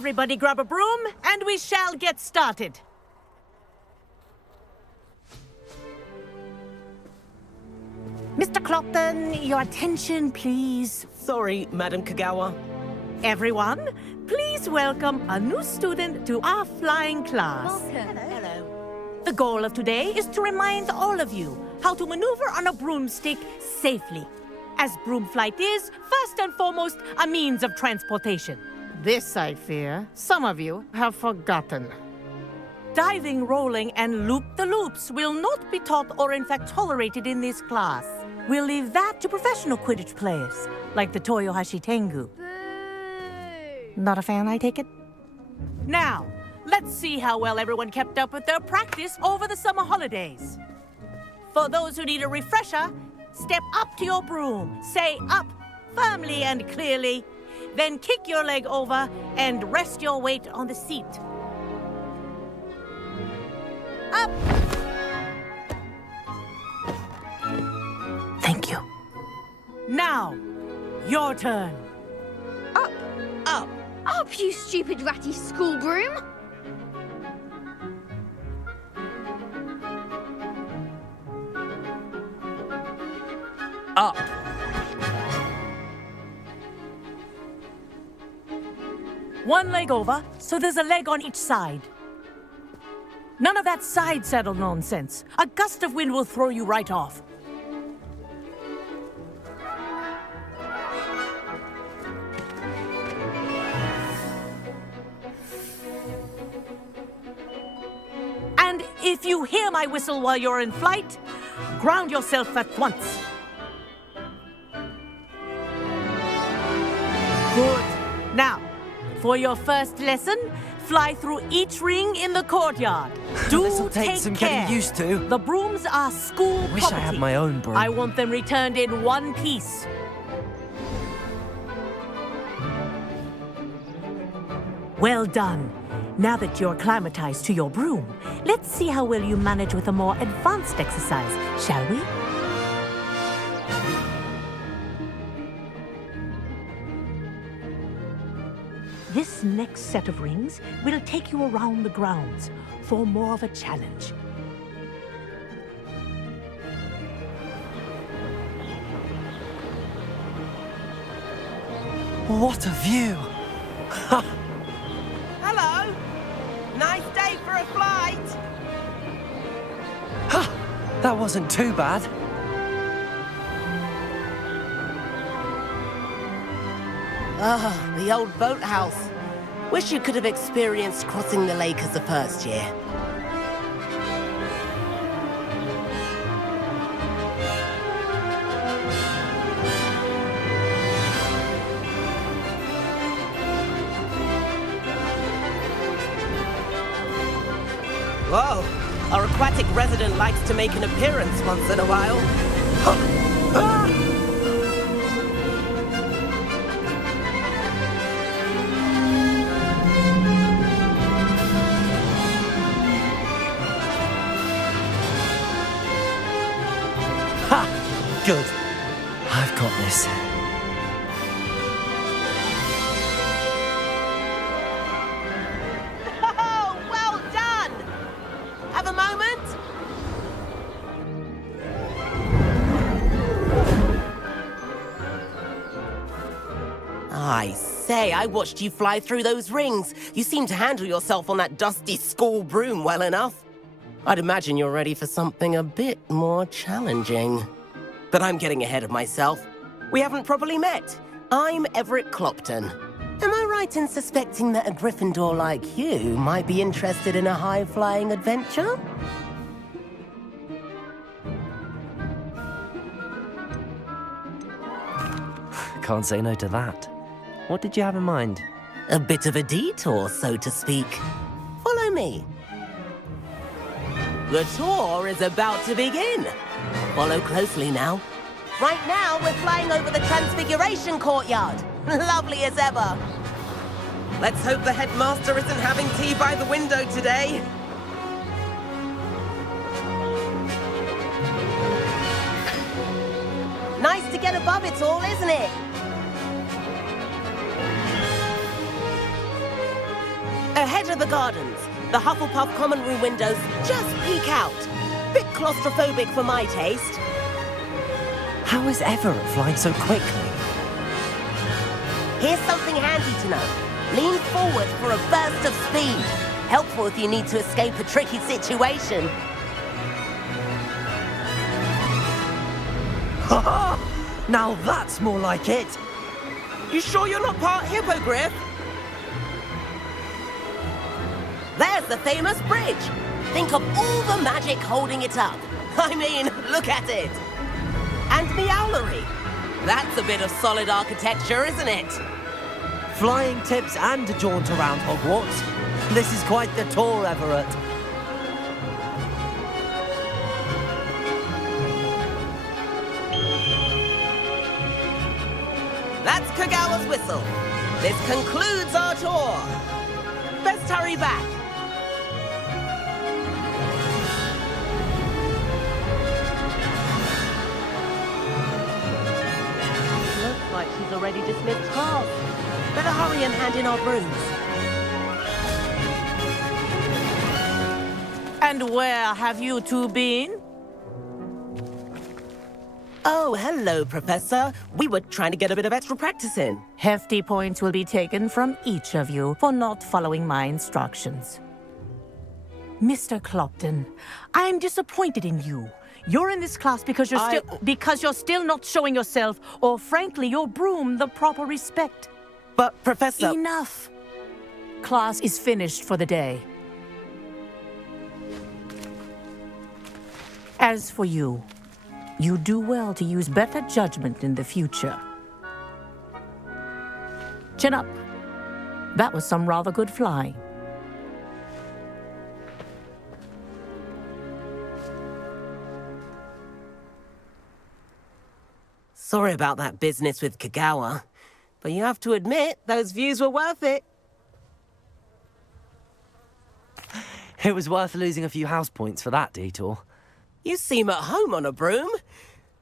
Everybody grab a broom, and we shall get started. Mr. Clopton, your attention, please. Sorry, Madam Kagawa. Everyone, please welcome a new student to our flying class. Welcome. Hello. The goal of today is to remind all of you how to maneuver on a broomstick safely, as broom flight is, first and foremost, a means of transportation. This, I fear, some of you have forgotten. Diving, rolling, and loop-the-loops will not be taught or in fact tolerated in this class. We'll leave that to professional Quidditch players, like the Toyohashi Tengu. Boo! Not a fan, I take it? Now, let's see how well everyone kept up with their practice over the summer holidays. For those who need a refresher, step up to your broom, say up firmly and clearly, then kick your leg over and rest your weight on the seat. Up! Thank you. Now, your turn. Up! Up. Up, you stupid ratty school broom! Up. One leg over, so there's a leg on each side. None of that side saddle nonsense. A gust of wind will throw you right off. And if you hear my whistle while you're in flight, ground yourself at once. Good. Now, for your first lesson, fly through each ring in the courtyard. Do This'll take some care. getting used to. The brooms are school Wish property. I had my own broom. I want them returned in one piece. Well done. Now that you're acclimatized to your broom, let's see how well you manage with a more advanced exercise, shall we? This next set of rings will take you around the grounds for more of a challenge. What a view! Hello. Nice day for a flight. That wasn't too bad. Ah, the old boathouse. Wish you could have experienced crossing the lake as a first year. Whoa, our aquatic resident likes to make an appearance once in a while. Ha! Good. I've got this. Oh, well done! Have a moment? I say, I watched you fly through those rings. You seem to handle yourself on that dusty school broom well enough. I'd imagine you're ready for something a bit more challenging. But I'm getting ahead of myself. We haven't properly met. I'm Everett Clopton. Am I right in suspecting that a Gryffindor like you might be interested in a high-flying adventure? Can't say no to that. What did you have in mind? A bit of a detour, so to speak. Follow me. The tour is about to begin. Follow closely now. Right now, we're flying over the Transfiguration Courtyard. Lovely as ever. Let's hope the headmaster isn't having tea by the window today. Nice to get above it all, isn't it? Ahead of the gardens, the Hufflepuff common room windows just peek out. Bit claustrophobic for my taste. How is Everett flying so quickly? Here's something handy to know. Lean forward for a burst of speed. Helpful if you need to escape a tricky situation. Now that's more like it! You sure you're not part hippogriff? There's the famous bridge. Think of all the magic holding it up. I mean, look at it. And the owlery. That's a bit of solid architecture, isn't it? Flying tips and a jaunt around Hogwarts. This is quite the tour, Everett. That's Kagawa's whistle. This concludes our tour. Best hurry back. Looks like she's already dismissed class. Better hurry and hand in our brooms. And where have you two been? Oh, hello, Professor. We were trying to get a bit of extra practice in. Hefty points will be taken from each of you for not following my instructions. Mr. Clopton, I'm disappointed in you. You're in this class because you're still not showing yourself, or frankly, your broom the proper respect. But, Professor... Enough. Class is finished for the day. As for you, you do well to use better judgment in the future. Chin up. That was some rather good flying. Sorry about that business with Kagawa, but you have to admit, those views were worth it. It was worth losing a few house points for that detour. You seem at home on a broom.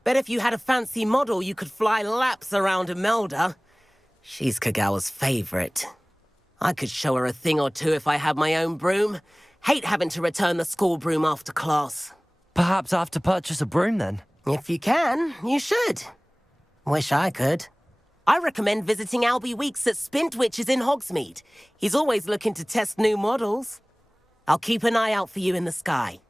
Bet if you had a fancy model, you could fly laps around Imelda. She's Kagawa's favorite. I could show her a thing or two if I had my own broom. Hate having to return the school broom after class. Perhaps I have to purchase a broom then. If you can, you should. Wish I could. I recommend visiting Albie Weeks at Spintwitches in Hogsmeade. He's always looking to test new models. I'll keep an eye out for you in the sky.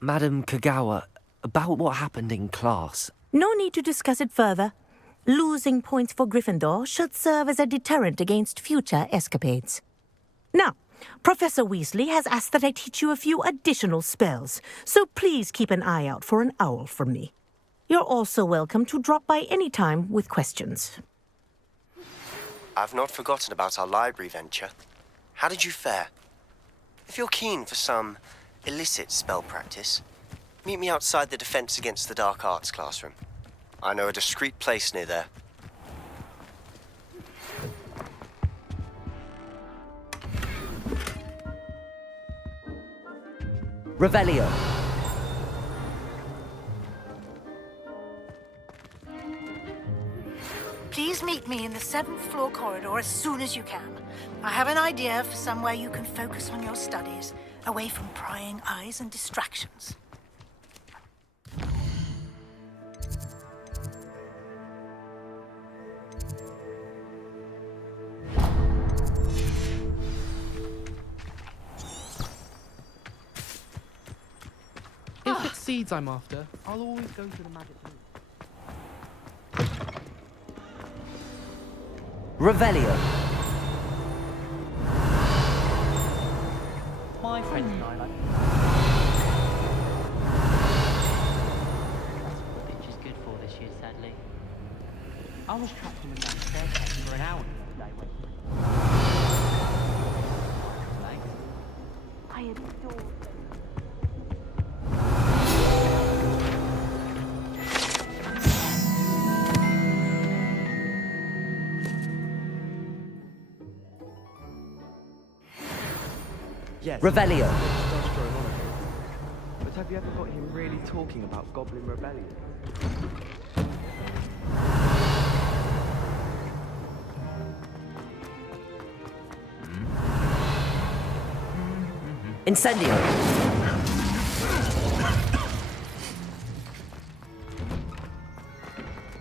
Madam Kagawa, about what happened in class. No need to discuss it further. Losing points for Gryffindor should serve as a deterrent against future escapades. Now, Professor Weasley has asked that I teach you a few additional spells, so please keep an eye out for an owl from me. You're also welcome to drop by any time with questions. I've not forgotten about our library venture. How did you fare? If you're keen for some illicit spell practice, meet me outside the Defense Against the Dark Arts classroom. I know a discreet place near there. Revelio. Please meet me in the 7th floor corridor as soon as you can. I have an idea for somewhere you can focus on your studies, away from prying eyes and distractions. If it's seeds I'm after, I'll always go to the magic room. Revelio. My friends and I like... That's what the pitch is good for this year, sadly. I was trapped in a man's staircase for an hour the other day waiting. Thanks. I adore them. Yes. Revelio. There's stuff going on here. But have you ever got him really talking about Goblin Rebellion? Incendio.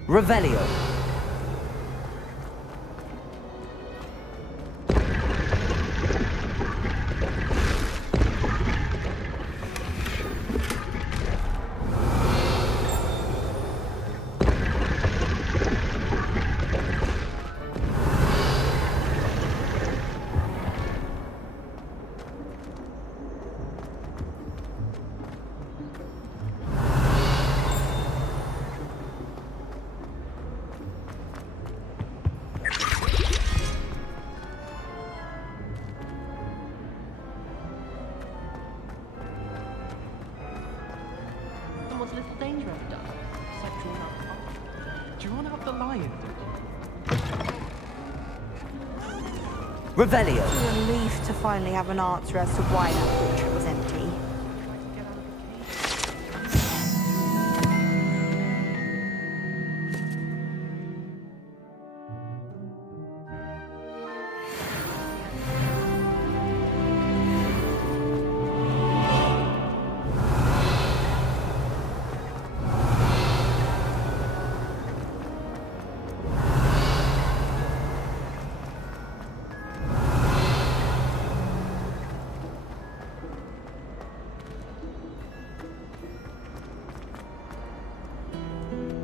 Revelio. And what's Little Danger ever done? Except drawn out the drawn out the lion, Revelio. It's a relief to finally have an answer as to why that portrait was empty.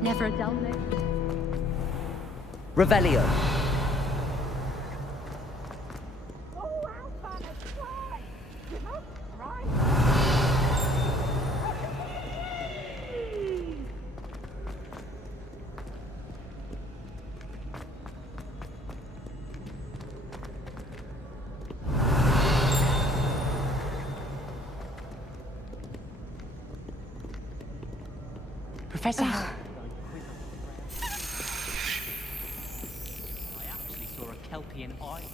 Never a dull moment. Revelio. Professor Howard. I actually saw a Kelpian eye.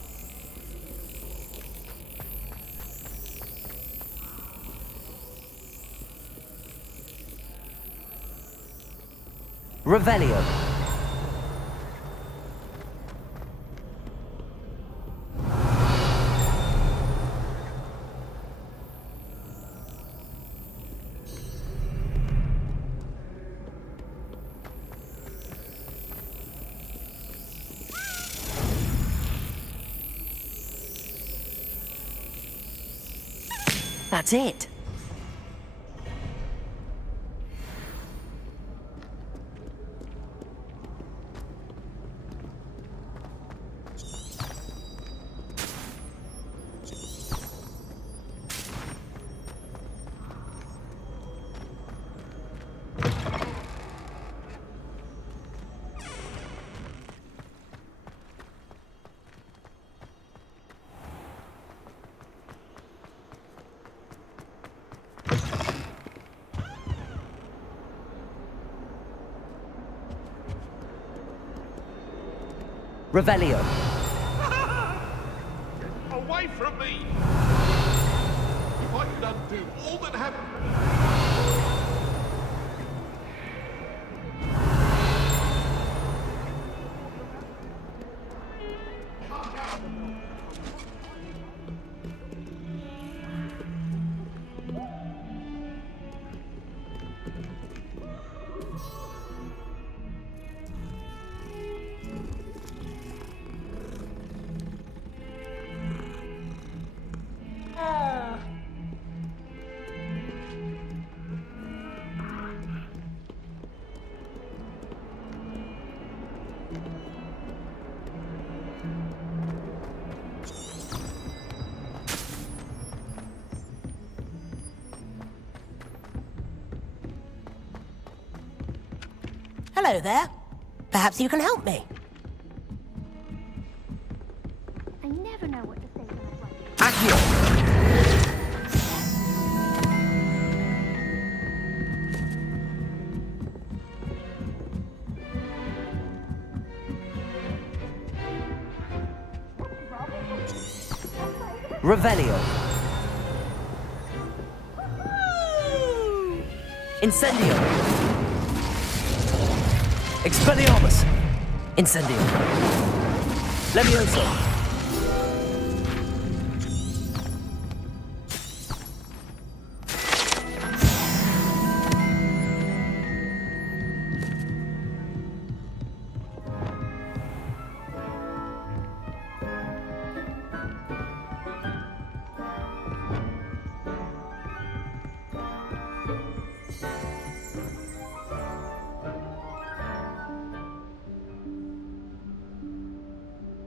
Revelio. That's it. Revelio. Away from me! If I could undo all that happened... Hello there. Perhaps you can help me. I never know what to say when I write. Accio. Revelio. Incendio! Expelliarmus! Incendio! Levioso!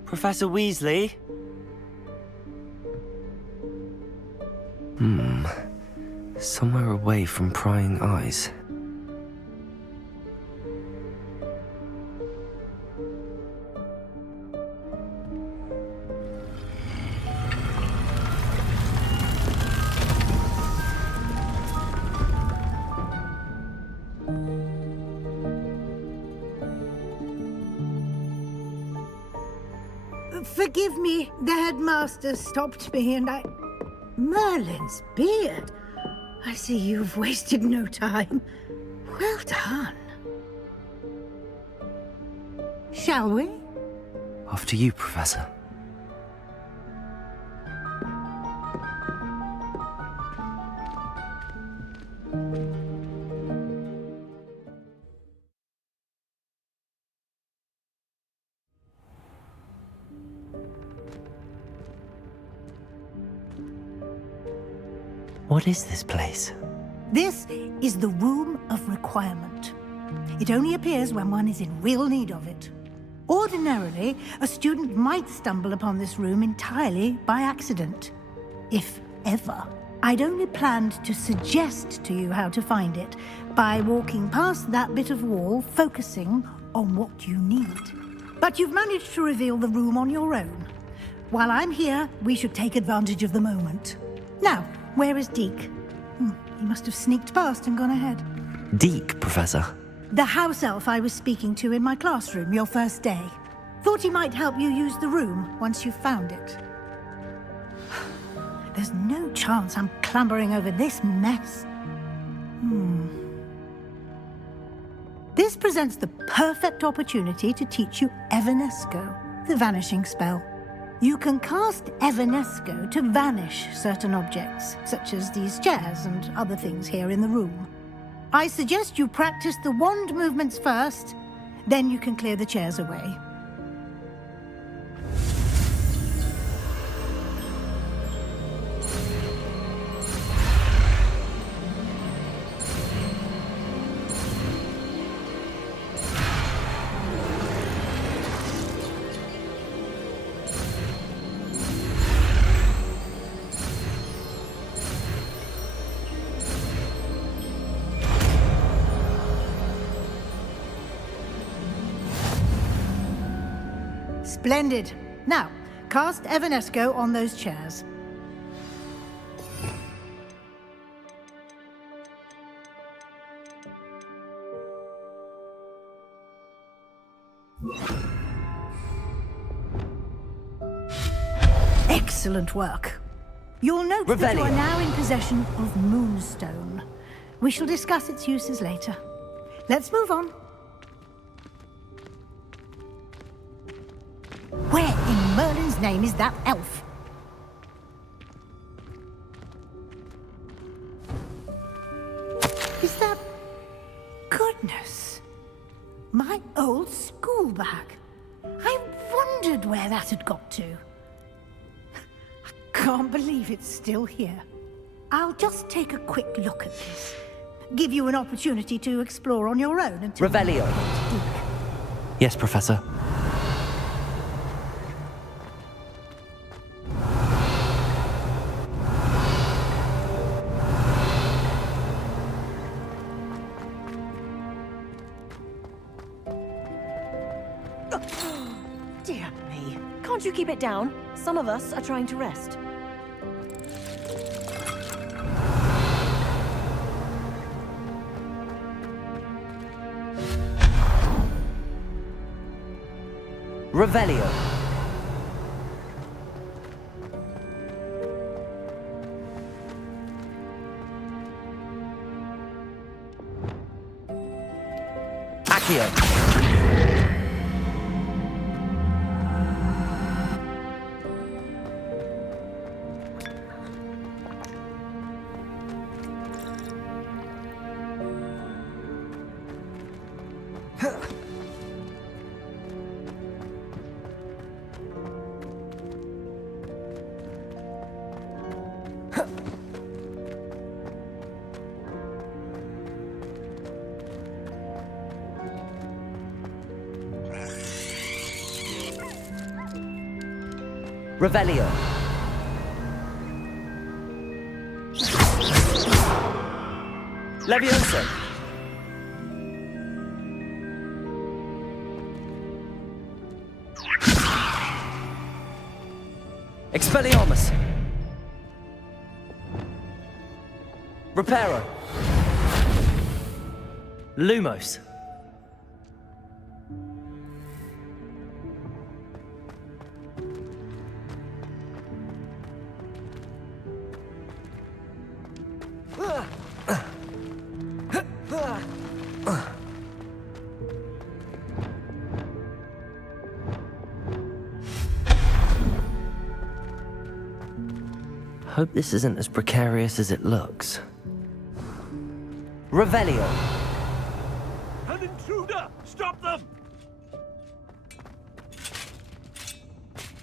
Professor Weasley? Somewhere away from prying eyes. Forgive me, the headmaster stopped me and I... Merlin's beard. I see you've wasted no time. Well done. Shall we? After you, Professor. What is this place? This is the Room of Requirement. It only appears when one is in real need of it. Ordinarily, a student might stumble upon this room entirely by accident. If ever. I'd only planned to suggest to you how to find it by walking past that bit of wall, focusing on what you need. But you've managed to reveal the room on your own. While I'm here, we should take advantage of the moment. Now, where is Deke? He must have sneaked past and gone ahead. Deke, Professor. The house elf I was speaking to in my classroom your first day. Thought he might help you use the room once you've found it. There's no chance I'm clambering over this mess. This presents the perfect opportunity to teach you Evanesco, the vanishing spell. You can cast Evanesco to vanish certain objects, such as these chairs and other things here in the room. I suggest you practice the wand movements first, then you can clear the chairs away. Splendid. Now, cast Evanesco on those chairs. Excellent work. You'll note that you are now in possession of Moonstone. We shall discuss its uses later. Let's move on. Where in Merlin's name is that elf? Is that... Goodness. My old school bag. I wondered where that had got to. I can't believe it's still here. I'll just take a quick look at this. Give you an opportunity to explore on your own until... Revelio. Yes, Professor. Dear me. Can't you keep it down? Some of us are trying to rest. Revelio. Revelio. Leviosa. Expelliarmus. Reparo. Lumos. Hope this isn't as precarious as it looks. Revelio. An intruder! Stop them!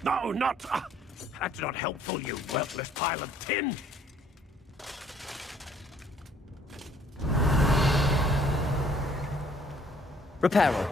No, not... that's not helpful, you worthless pile of tin! Reparo.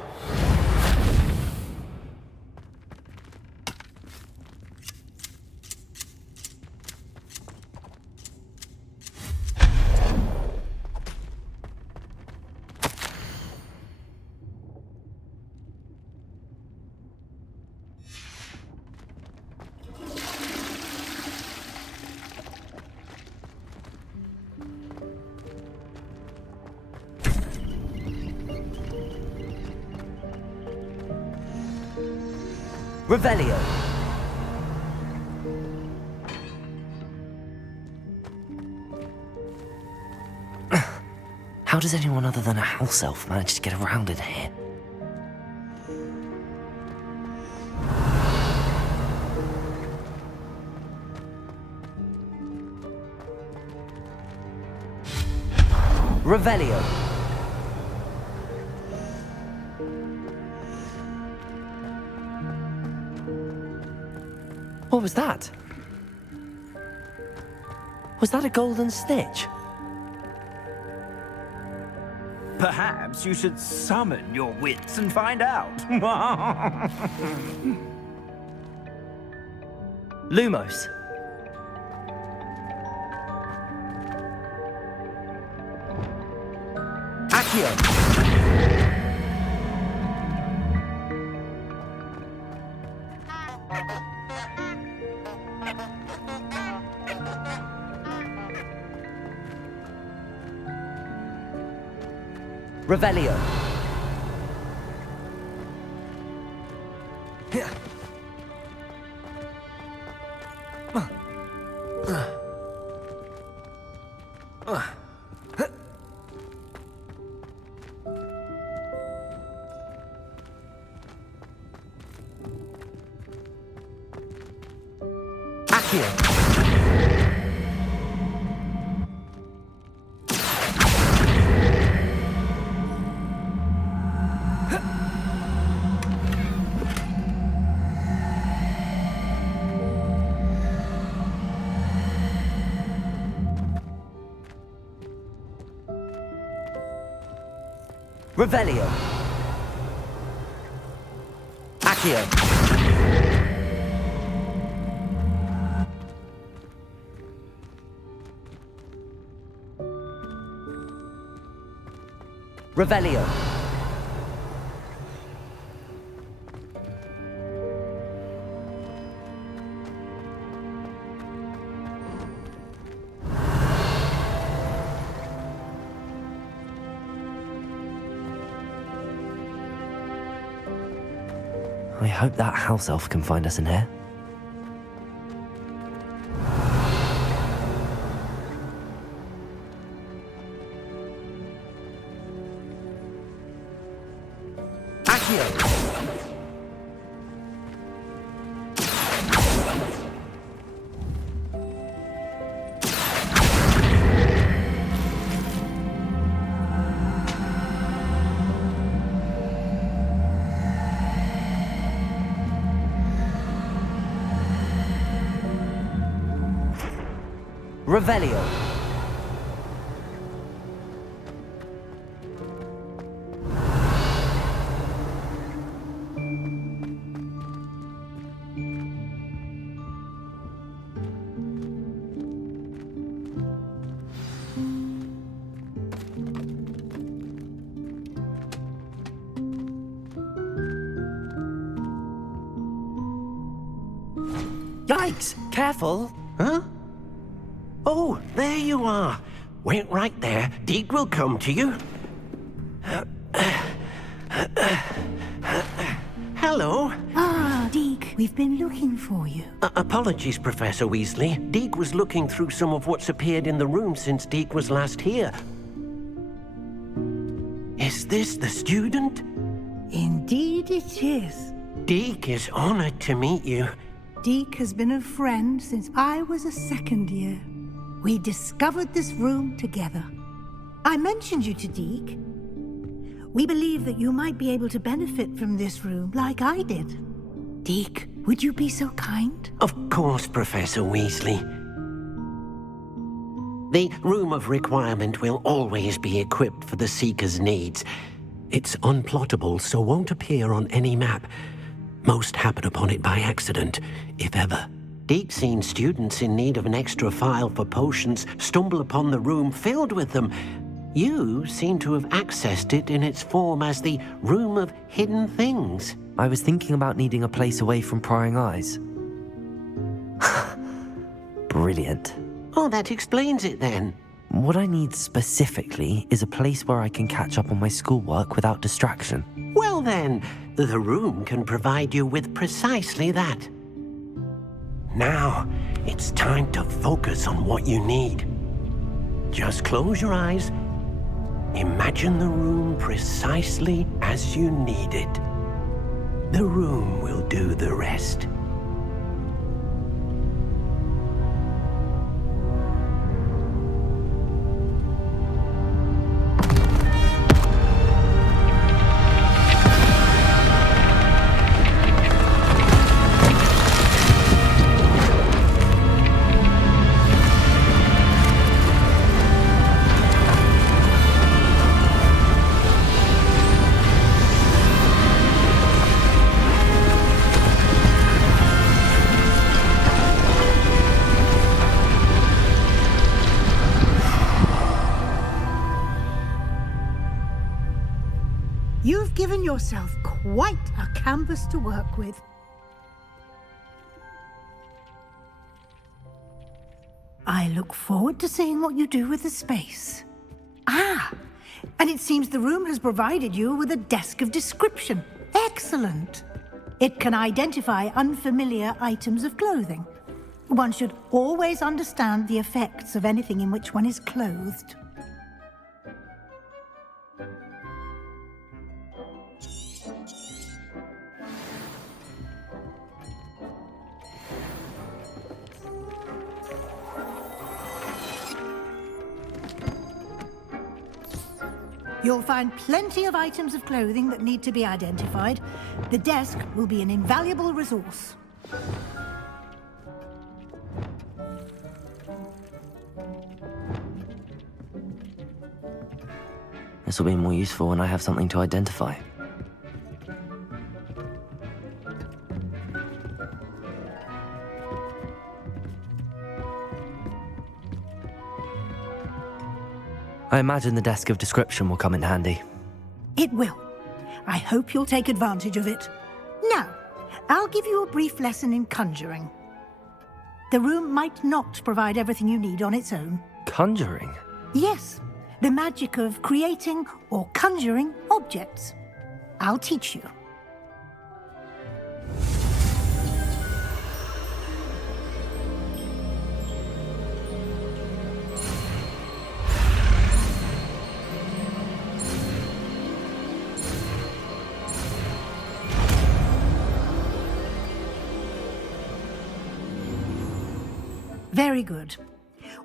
Revelio. How does anyone other than a house elf manage to get around in here? Revelio. What was that? Was that a golden snitch? Perhaps you should summon your wits and find out. Lumos. Accio. Revelio. Accio. Revelio. Accio. Revelio. I hope that house elf can find us in here. Accio! Revelio. Yikes! Careful! Huh? Oh, there you are. Wait right there. Deke will come to you. Hello. Ah, Deke, we've been looking for you. Apologies, Professor Weasley. Deke was looking through some of what's appeared in the room since Deke was last here. Is this the student? Indeed it is. Deke is honored to meet you. Deke has been a friend since I was a second year. We discovered this room together. I mentioned you to Deke. We believe that you might be able to benefit from this room like I did. Deke, would you be so kind? Of course, Professor Weasley. The Room of Requirement will always be equipped for the Seeker's needs. It's unplottable, so won't appear on any map. Most happen upon it by accident, if ever. Deke's seen students in need of an extra file for potions stumble upon the room filled with them. You seem to have accessed it in its form as the Room of Hidden Things. I was thinking about needing a place away from prying eyes. Brilliant. Oh, that explains it then. What I need specifically is a place where I can catch up on my schoolwork without distraction. Well then, the room can provide you with precisely that. Now, it's time to focus on what you need. Just close your eyes. Imagine the room precisely as you need it. The room will do the rest. You've given yourself quite a canvas to work with. I look forward to seeing what you do with the space. Ah, and it seems the room has provided you with a desk of description. Excellent. It can identify unfamiliar items of clothing. One should always understand the effects of anything in which one is clothed. You'll find plenty of items of clothing that need to be identified. The desk will be an invaluable resource. This will be more useful when I have something to identify. I imagine the desk of description will come in handy. It will. I hope you'll take advantage of it. Now, I'll give you a brief lesson in conjuring. The room might not provide everything you need on its own. Conjuring? Yes, the magic of creating or conjuring objects. I'll teach you. Very good.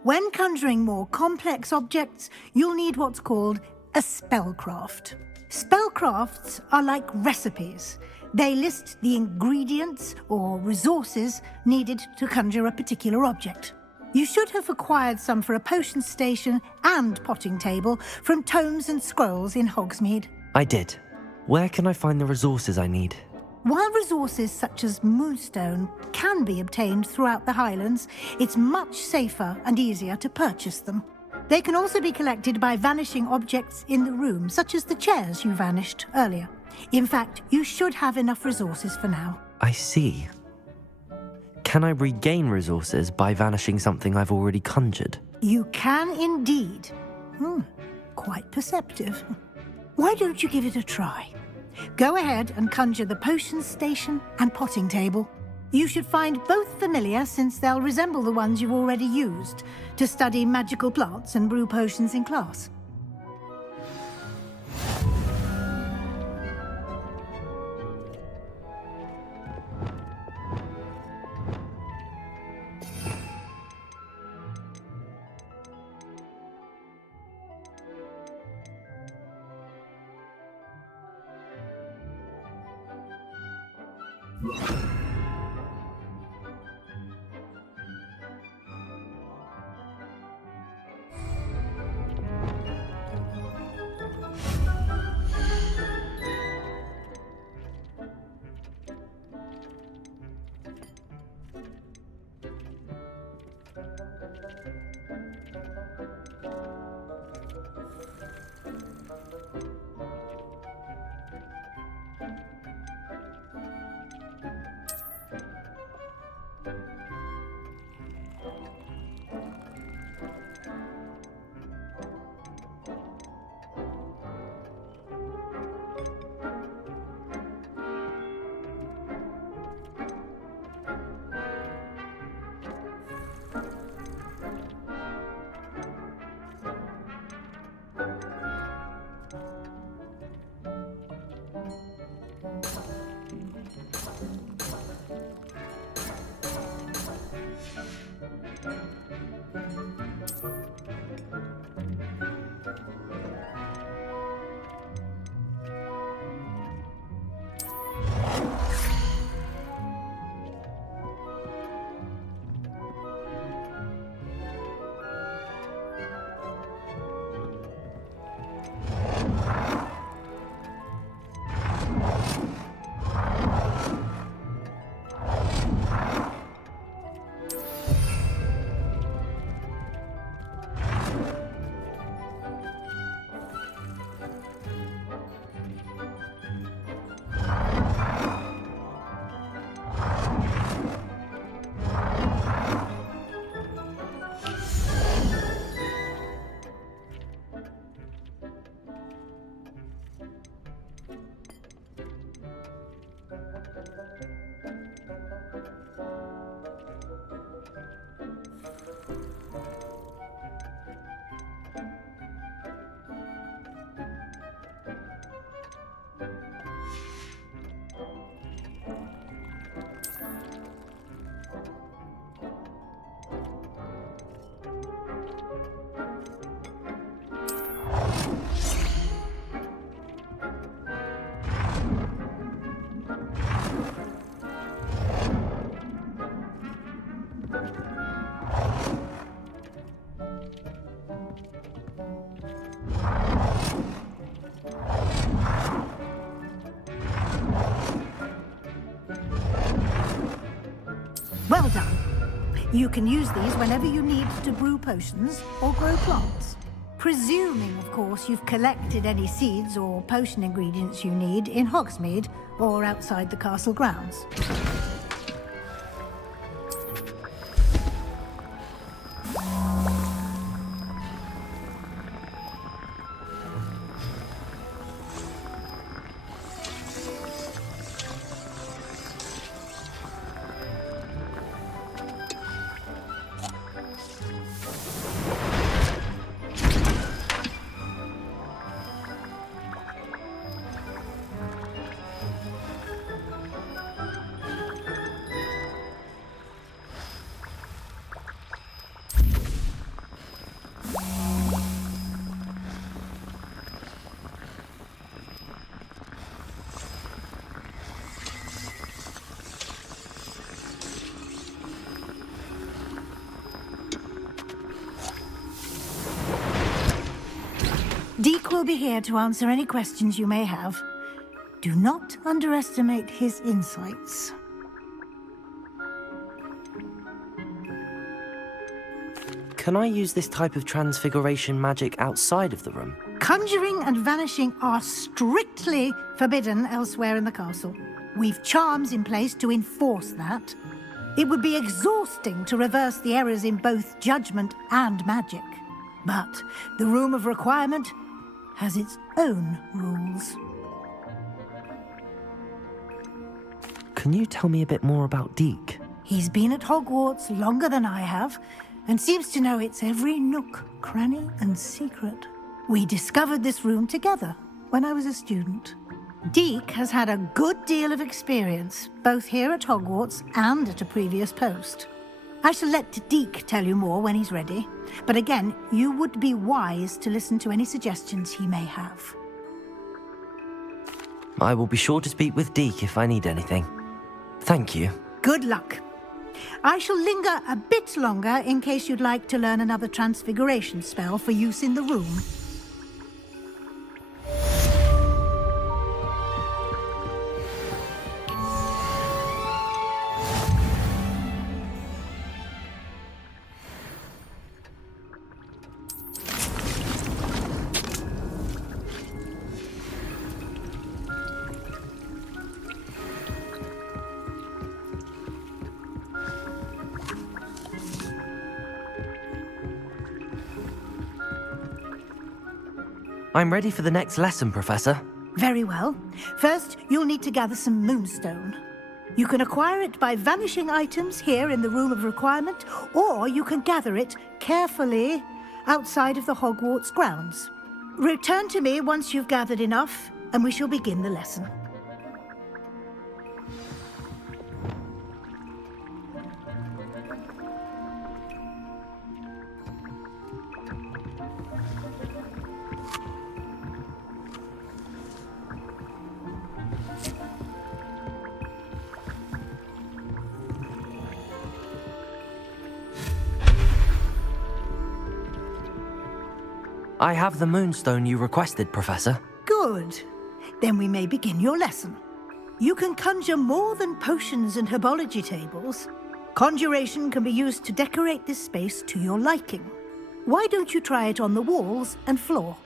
When conjuring more complex objects, you'll need what's called a spellcraft. Spellcrafts are like recipes. They list the ingredients or resources needed to conjure a particular object. You should have acquired some for a potion station and potting table from tomes and scrolls in Hogsmeade. I did. Where can I find the resources I need? While resources such as moonstone can be obtained throughout the Highlands, it's much safer and easier to purchase them. They can also be collected by vanishing objects in the room, such as the chairs you vanished earlier. In fact, you should have enough resources for now. I see. Can I regain resources by vanishing something I've already conjured? You can indeed. Quite perceptive. Why don't you give it a try? Go ahead and conjure the potions station and potting table. You should find both familiar, since they'll resemble the ones you've already used to study magical plants and brew potions in class. Well done. You can use these whenever you need to brew potions or grow plants. Presuming, of course, you've collected any seeds or potion ingredients you need in Hogsmeade or outside the castle grounds. Deke will be here to answer any questions you may have. Do not underestimate his insights. Can I use this type of transfiguration magic outside of the room? Conjuring and vanishing are strictly forbidden elsewhere in the castle. We've charms in place to enforce that. It would be exhausting to reverse the errors in both judgment and magic. But the Room of Requirement has its own rules. Can you tell me a bit more about Deke? He's been at Hogwarts longer than I have, and seems to know its every nook, cranny, and secret. We discovered this room together when I was a student. Deke has had a good deal of experience, both here at Hogwarts and at a previous post. I shall let Deke tell you more when he's ready, but again, you would be wise to listen to any suggestions he may have. I will be sure to speak with Deke if I need anything. Thank you. Good luck. I shall linger a bit longer in case you'd like to learn another transfiguration spell for use in the room. I'm ready for the next lesson, Professor. Very well. First, you'll need to gather some moonstone. You can acquire it by vanishing items here in the Room of Requirement, or you can gather it carefully outside of the Hogwarts grounds. Return to me once you've gathered enough, and we shall begin the lesson. I have the moonstone you requested, Professor. Good. Then we may begin your lesson. You can conjure more than potions and herbology tables. Conjuration can be used to decorate this space to your liking. Why don't you try it on the walls and floor?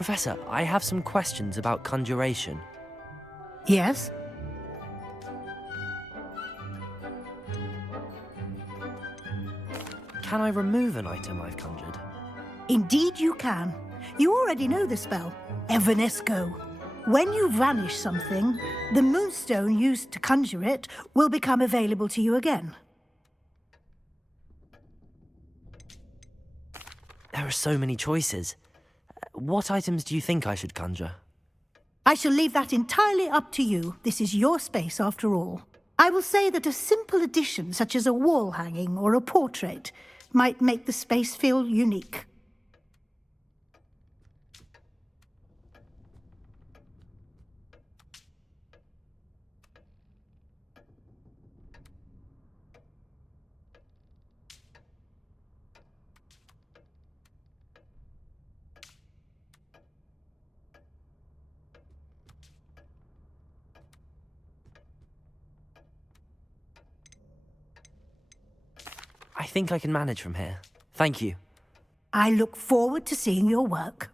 Professor, I have some questions about conjuration. Yes? Can I remove an item I've conjured? Indeed you can. You already know the spell, Evanesco. When you vanish something, the moonstone used to conjure it will become available to you again. There are so many choices. What items do you think I should conjure? I shall leave that entirely up to you. This is your space after all. I will say that a simple addition such as a wall hanging or a portrait might make the space feel unique. I think I can manage from here. Thank you. I look forward to seeing your work.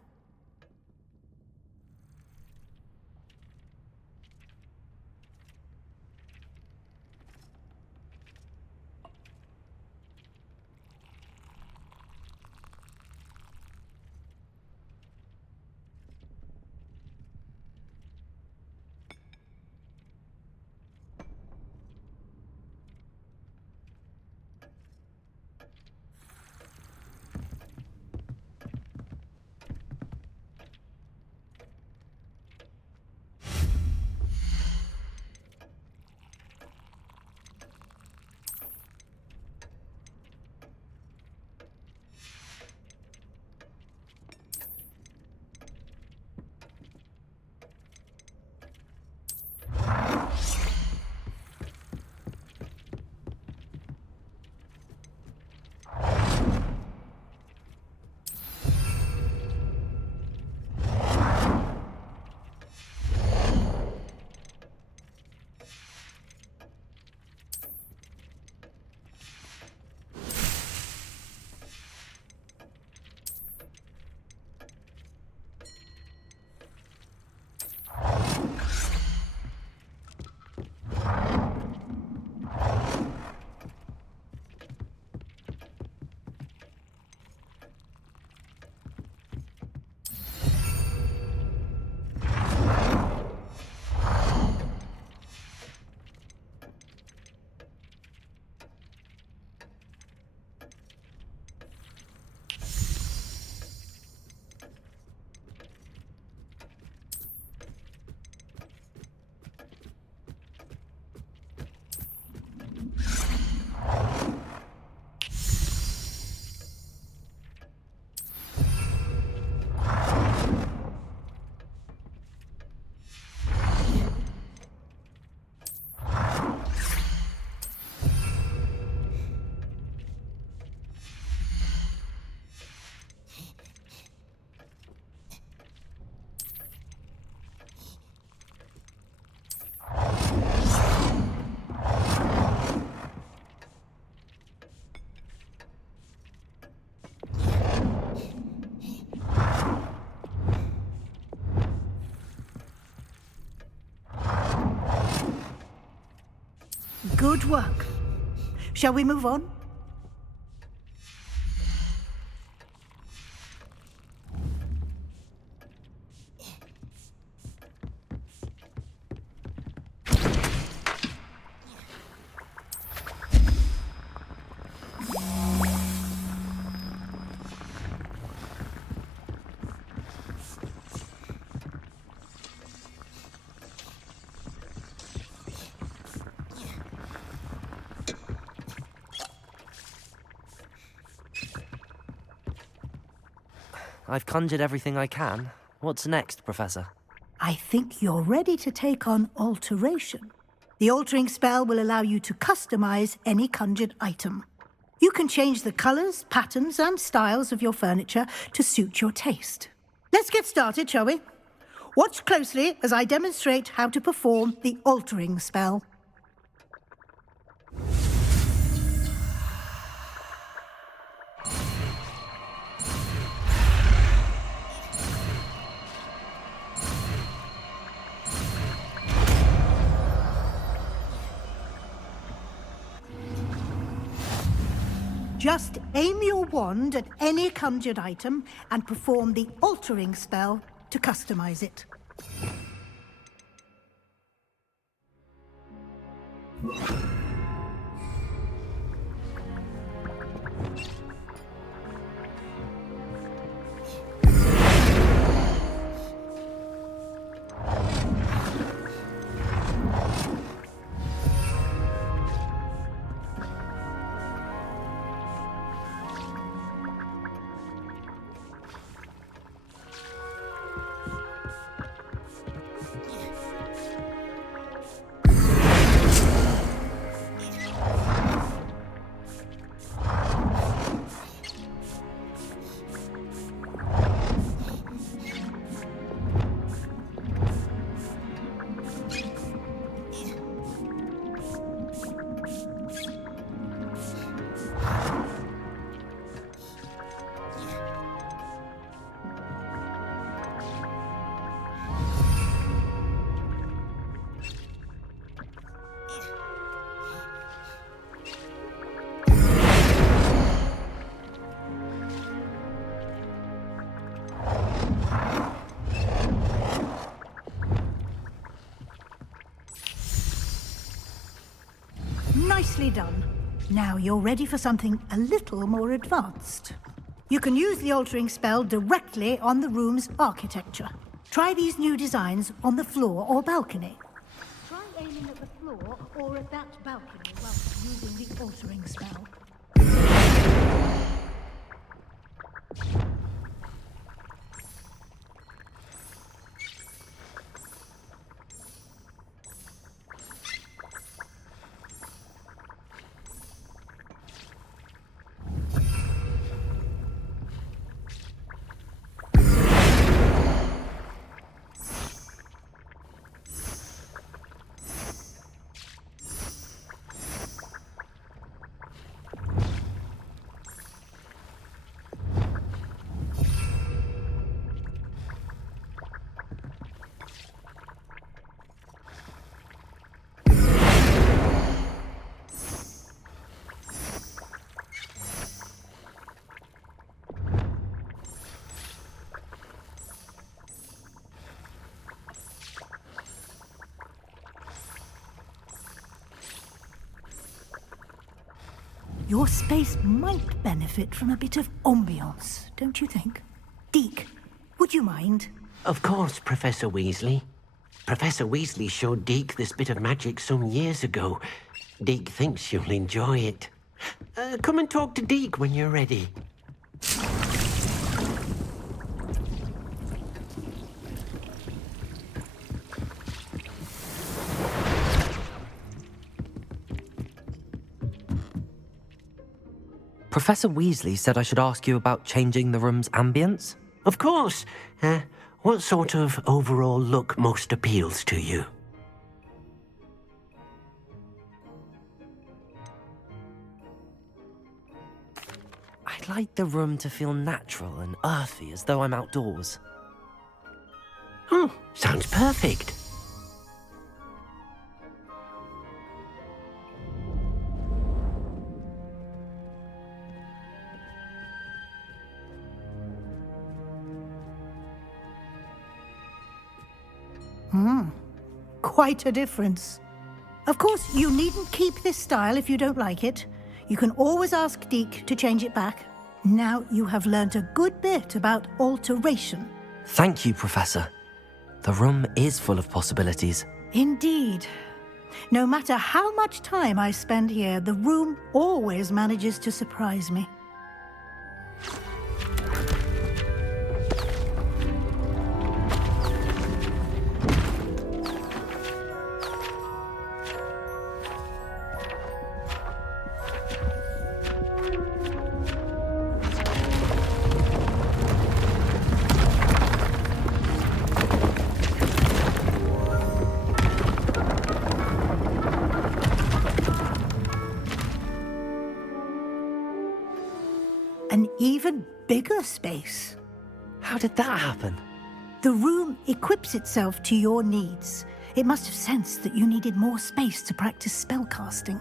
Good work. Shall we move on? I've conjured everything I can. What's next, Professor? I think you're ready to take on alteration. The altering spell will allow you to customize any conjured item. You can change the colors, patterns, and styles of your furniture to suit your taste. Let's get started, shall we? Watch closely as I demonstrate how to perform the altering spell. Just aim your wand at any conjured item and perform the altering spell to customize it. Nicely done. Now you're ready for something a little more advanced. You can use the altering spell directly on the room's architecture. Try these new designs on the floor or balcony. Try aiming at the floor or at that balcony whilst using the altering spell. Your space might benefit from a bit of ambiance, don't you think? Deke, would you mind? Of course, Professor Weasley. Professor Weasley showed Deke this bit of magic some years ago. Deke thinks you'll enjoy it. Come and talk to Deke when you're ready. Professor Weasley said I should ask you about changing the room's ambience? Of course. What sort of overall look most appeals to you? I'd like the room to feel natural and earthy, as though I'm outdoors. Oh, sounds perfect. Quite a difference. Of course, you needn't keep this style if you don't like it. You can always ask Deke to change it back. Now you have learnt a good bit about alteration. Thank you, Professor. The room is full of possibilities. Indeed. No matter how much time I spend here, the room always manages to surprise me. An even bigger space. How did that happen? The room equips itself to your needs. It must have sensed that you needed more space to practice spellcasting.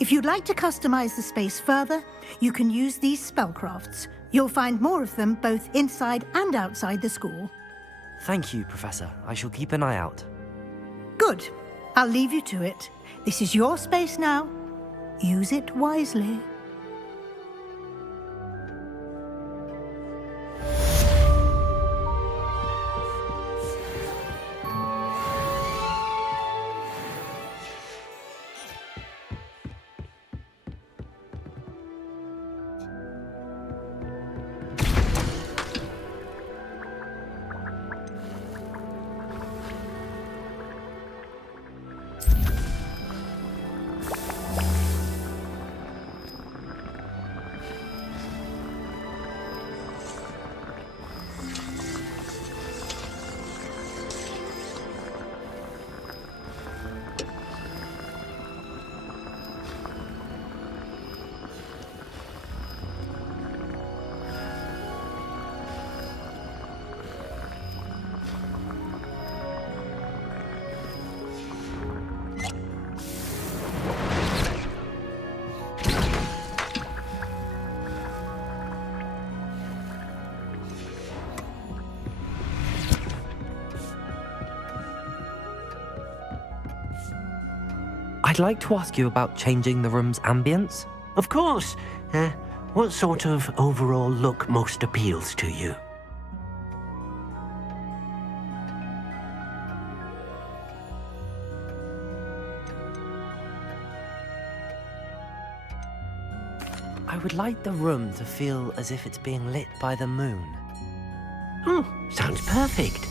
If you'd like to customize the space further, you can use these spellcrafts. You'll find more of them both inside and outside the school. Thank you, Professor. I shall keep an eye out. Good. I'll leave you to it. This is your space now. Use it wisely. I'd like to ask you about changing the room's ambience. Of course. What sort of overall look most appeals to you? I would like the room to feel as if it's being lit by the moon. Oh, sounds perfect.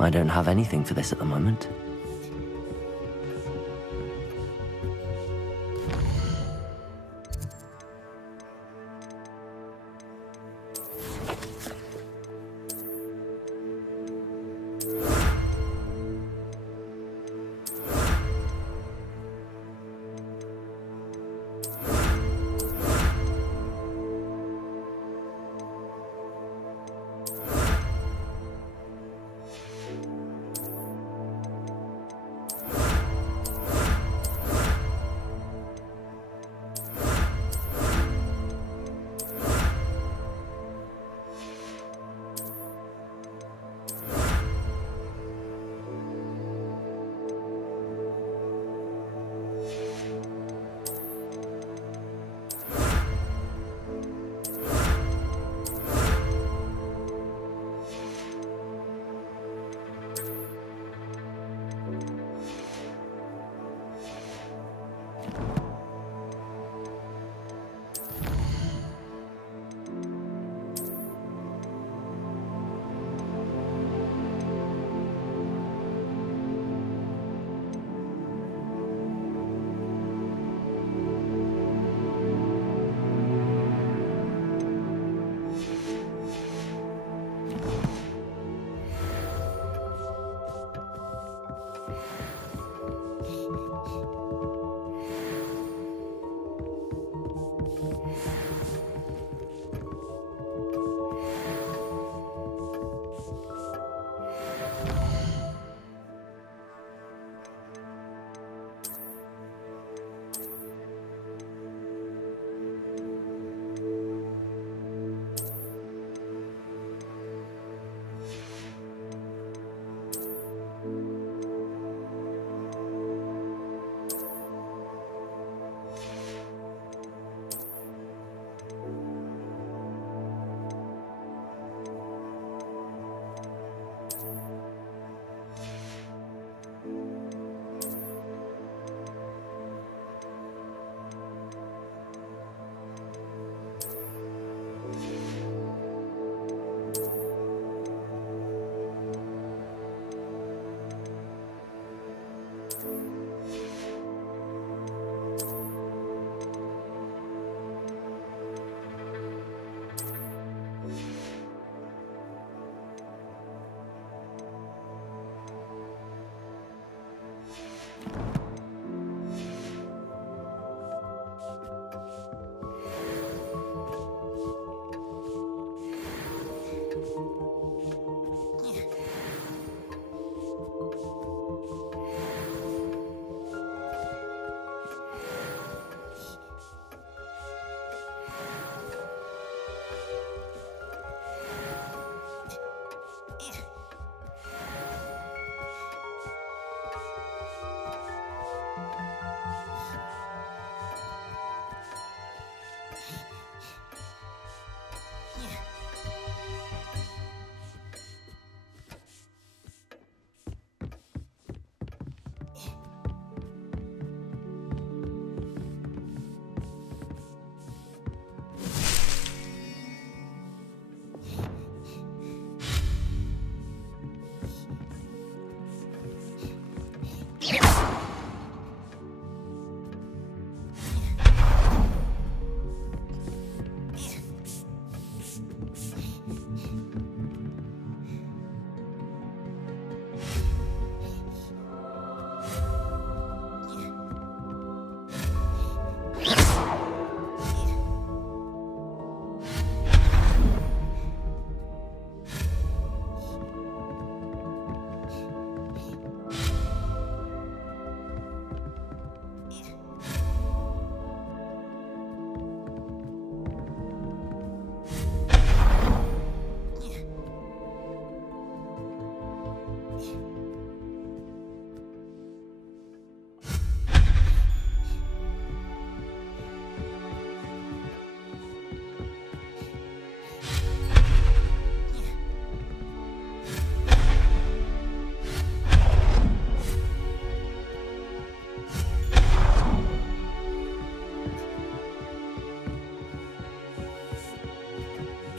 I don't have anything for this at the moment.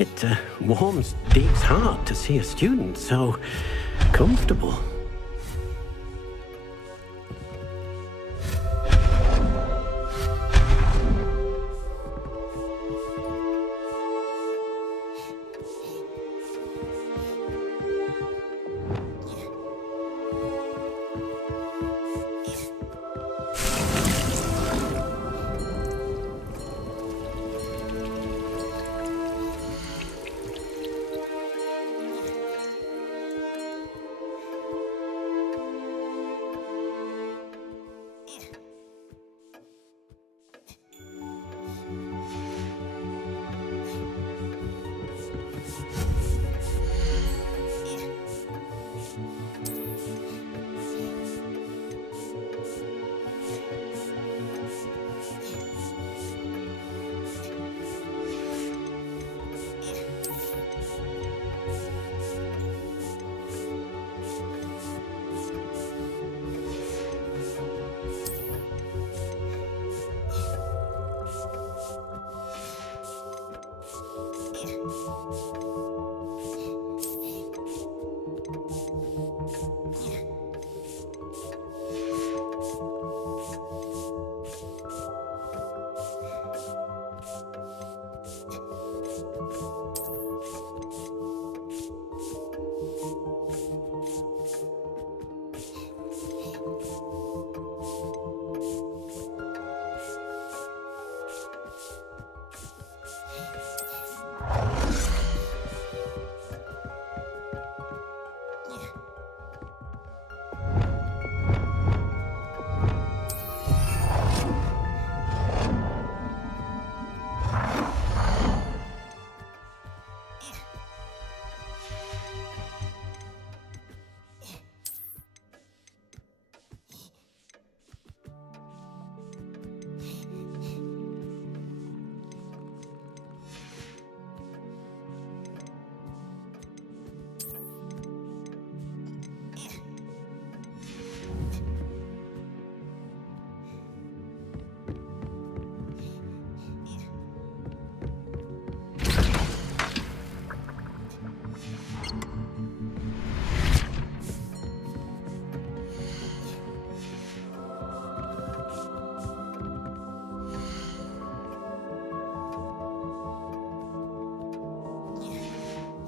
It warms Deep's heart to see a student so comfortable.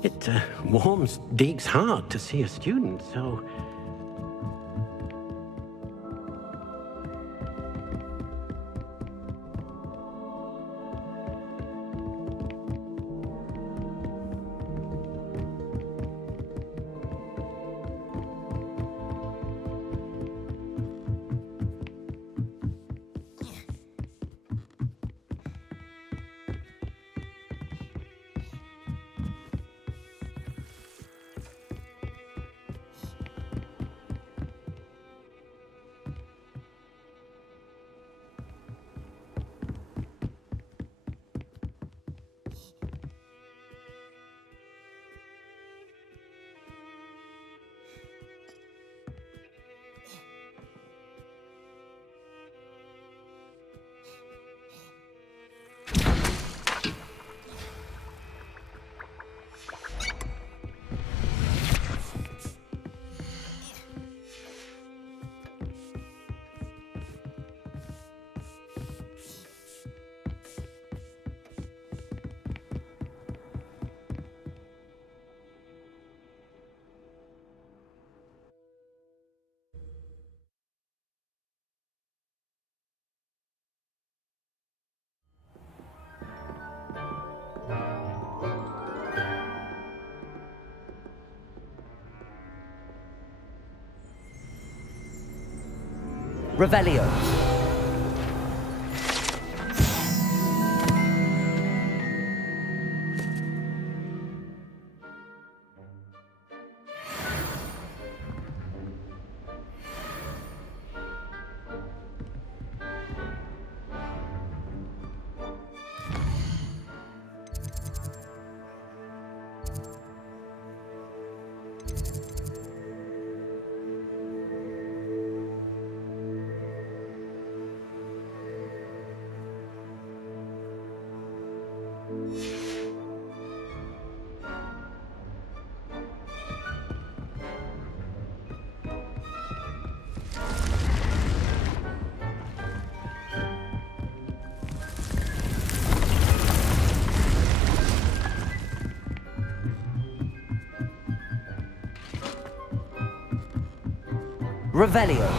It warms Deke's heart to see a student so... Revelio. Revelio.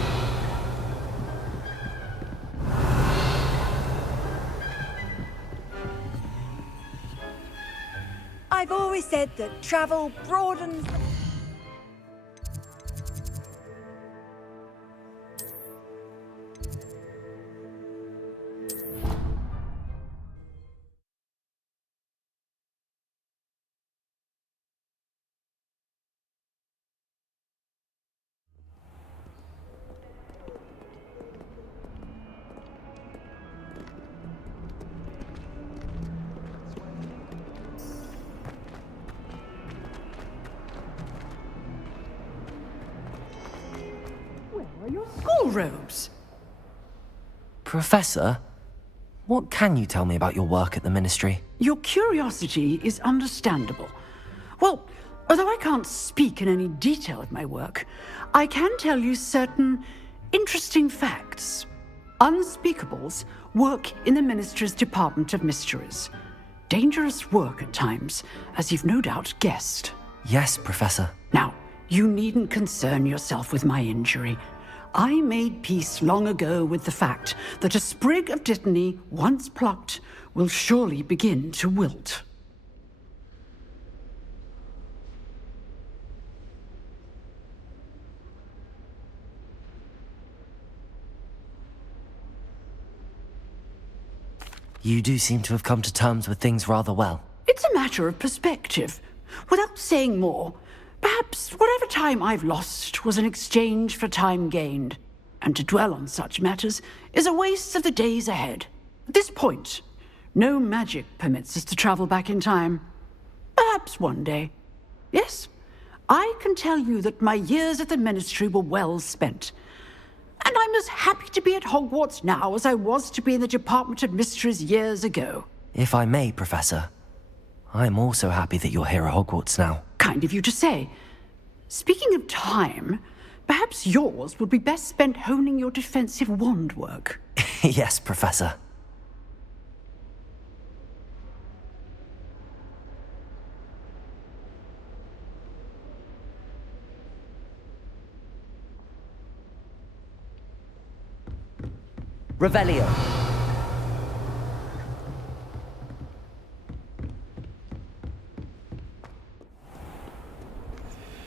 I've always said that travel broadens... School robes. Professor, what can you tell me about your work at the Ministry? Your curiosity is understandable. Well, although I can't speak in any detail of my work, I can tell you certain interesting facts. Unspeakables work in the Ministry's Department of Mysteries. Dangerous work at times, as you've no doubt guessed. Yes, Professor. Now, you needn't concern yourself with my injury. I made peace long ago with the fact that a sprig of dittany, once plucked, will surely begin to wilt. You do seem to have come to terms with things rather well. It's a matter of perspective. Without saying more, perhaps whatever time I've lost was an exchange for time gained, and to dwell on such matters is a waste of the days ahead. At this point, no magic permits us to travel back in time. Perhaps one day. Yes, I can tell you that my years at the Ministry were well spent. And I'm as happy to be at Hogwarts now as I was to be in the Department of Mysteries years ago. If I may, Professor, I'm also happy that you're here at Hogwarts now. Kind of you to say. Speaking of time, perhaps yours would be best spent honing your defensive wand work. Yes, Professor. Revelio.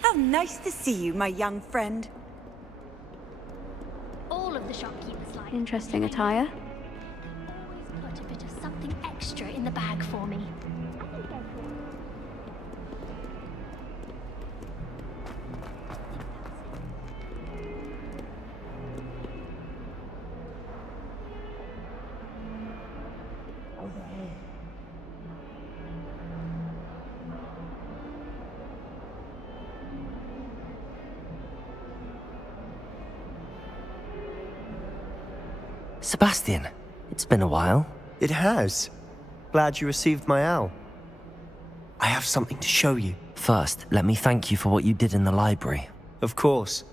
How nice to see you, my young friend. All of the shopkeepers like Interesting attire. always put a bit of something extra in the bag for me. Sebastian, it's been a while. It has. Glad you received my owl. I have something to show you. First, let me thank you for what you did in the library. Of course.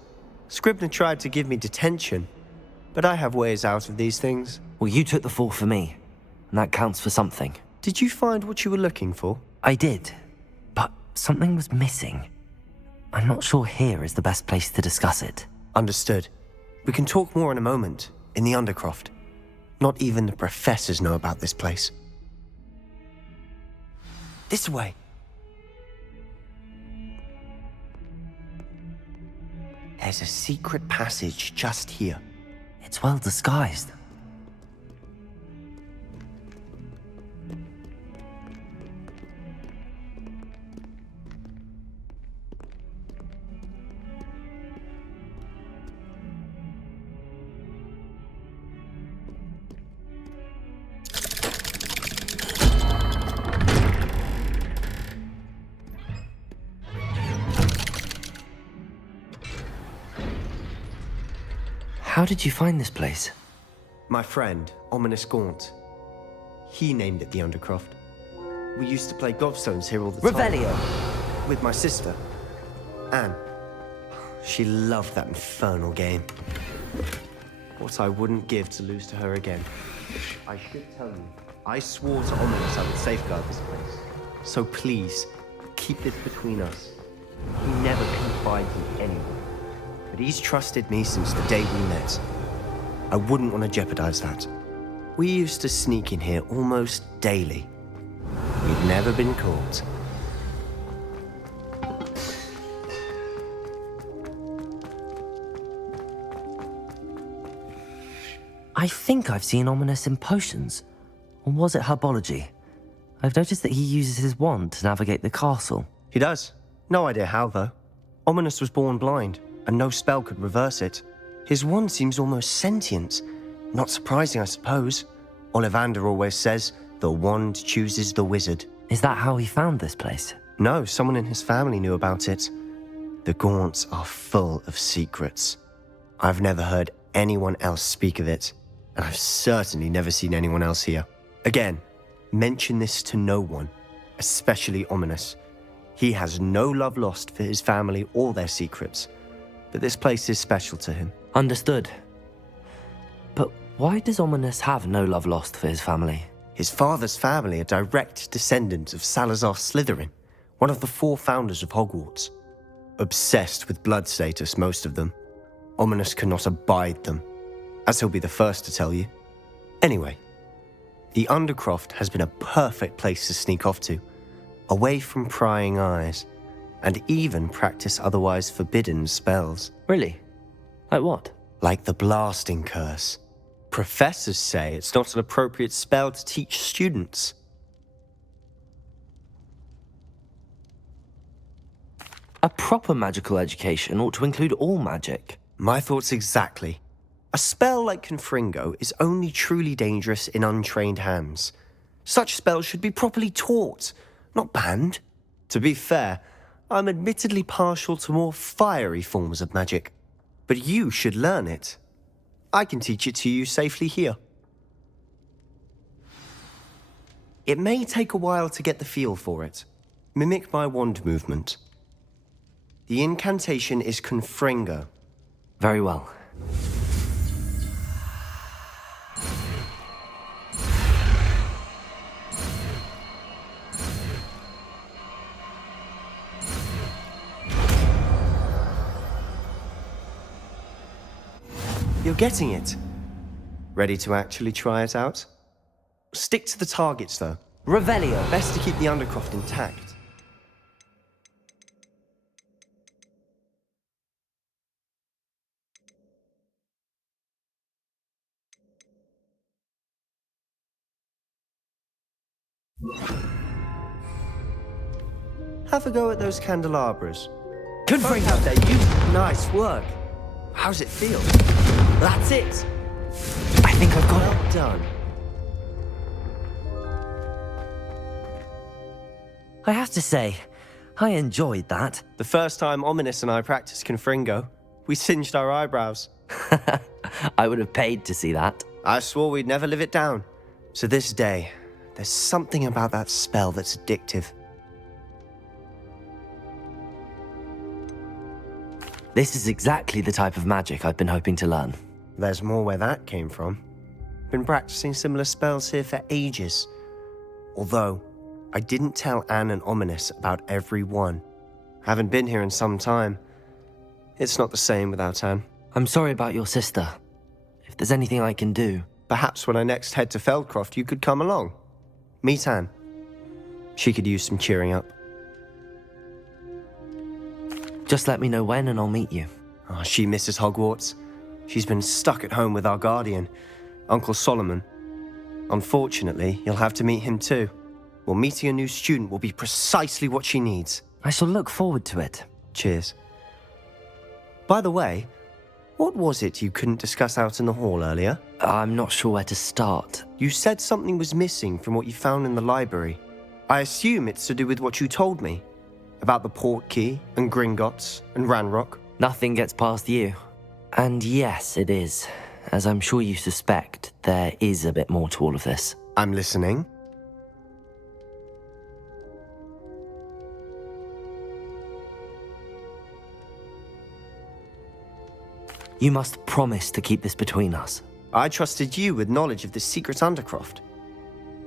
Scribner tried to give me detention, but I have ways out of these things. Well, you took the fall for me, and that counts for something. Did you find what you were looking for? I did, but something was missing. I'm not sure here is the best place to discuss it. Understood. We can talk more in a moment, in the Undercroft. Not even the professors know about this place. This way. There's a secret passage just here. It's well disguised. How did you find this place? My friend, Ominous Gaunt. He named it the Undercroft. We used to play gobstones here all the time. Revelio. With my sister, Anne. She loved that infernal game. What I wouldn't give to lose to her again. I should tell you, I swore to Ominous I would safeguard this place. So please, keep this between us. He never confided in anyone. but he's trusted me since the day we met. I wouldn't want to jeopardize that. We used to sneak in here almost daily. We'd never been caught. I think I've seen Ominous in potions. Or was it herbology? I've noticed that he uses his wand to navigate the castle. He does. No idea how, though. Ominous was born blind, and no spell could reverse it. His wand seems almost sentient. Not surprising, I suppose. Ollivander always says, the wand chooses the wizard. Is that how he found this place? No, someone in his family knew about it. The Gaunts are full of secrets. I've never heard anyone else speak of it, and I've certainly never seen anyone else here. Again, mention this to no one, especially Ominous. He has no love lost for his family or their secrets, but this place is special to him. Understood. But why does Ominous have no love lost for his family? His father's family are direct descendants of Salazar Slytherin, one of the 4 founders of Hogwarts. Obsessed with blood status, most of them. Ominous cannot abide them, as he'll be the first to tell you. Anyway, the Undercroft has been a perfect place to sneak off to, away from prying eyes, and even practice otherwise forbidden spells. Really? Like what? Like the blasting curse. Professors say it's not an appropriate spell to teach students. A proper magical education ought to include all magic. My thoughts exactly. A spell like Confringo is only truly dangerous in untrained hands. Such spells should be properly taught, not banned. To be fair, I'm admittedly partial to more fiery forms of magic. But you should learn it. I can teach it to you safely here. It may take a while to get the feel for it. Mimic my wand movement. The incantation is Confringo. Very well. You're getting it. Ready to actually try it out? Stick to the targets, though. Revelio. Best to keep the Undercroft intact. Have a go at those candelabras. Confringo. There, you. Nice work. How's it feel? That's it. I think I've got it. Well done. I have to say, I enjoyed that. The first time Ominous and I practiced Confringo, we singed our eyebrows. I would have paid to see that. I swore we'd never live it down. To this day, there's something about that spell that's addictive. This is exactly the type of magic I've been hoping to learn. There's more where that came from. Been practicing similar spells here for ages. Although, I didn't tell Anne and Ominous about every one. Haven't been here in some time. It's not the same without Anne. I'm sorry about your sister. If there's anything I can do... Perhaps when I next head to Feldcroft, you could come along. Meet Anne. She could use some cheering up. Just let me know when and I'll meet you. Oh, she misses Hogwarts. She's been stuck at home with our guardian, Uncle Solomon. Unfortunately, you'll have to meet him too. Well, meeting a new student will be precisely what she needs. I shall look forward to it. Cheers. By the way, what was it you couldn't discuss out in the hall earlier? I'm not sure where to start. You said something was missing from what you found in the library. I assume it's to do with what you told me. About the Portkey, and Gringotts, and Ranrock. Nothing gets past you. And yes, it is. As I'm sure you suspect, there is a bit more to all of this. I'm listening. You must promise to keep this between us. I trusted you with knowledge of the secret Undercroft.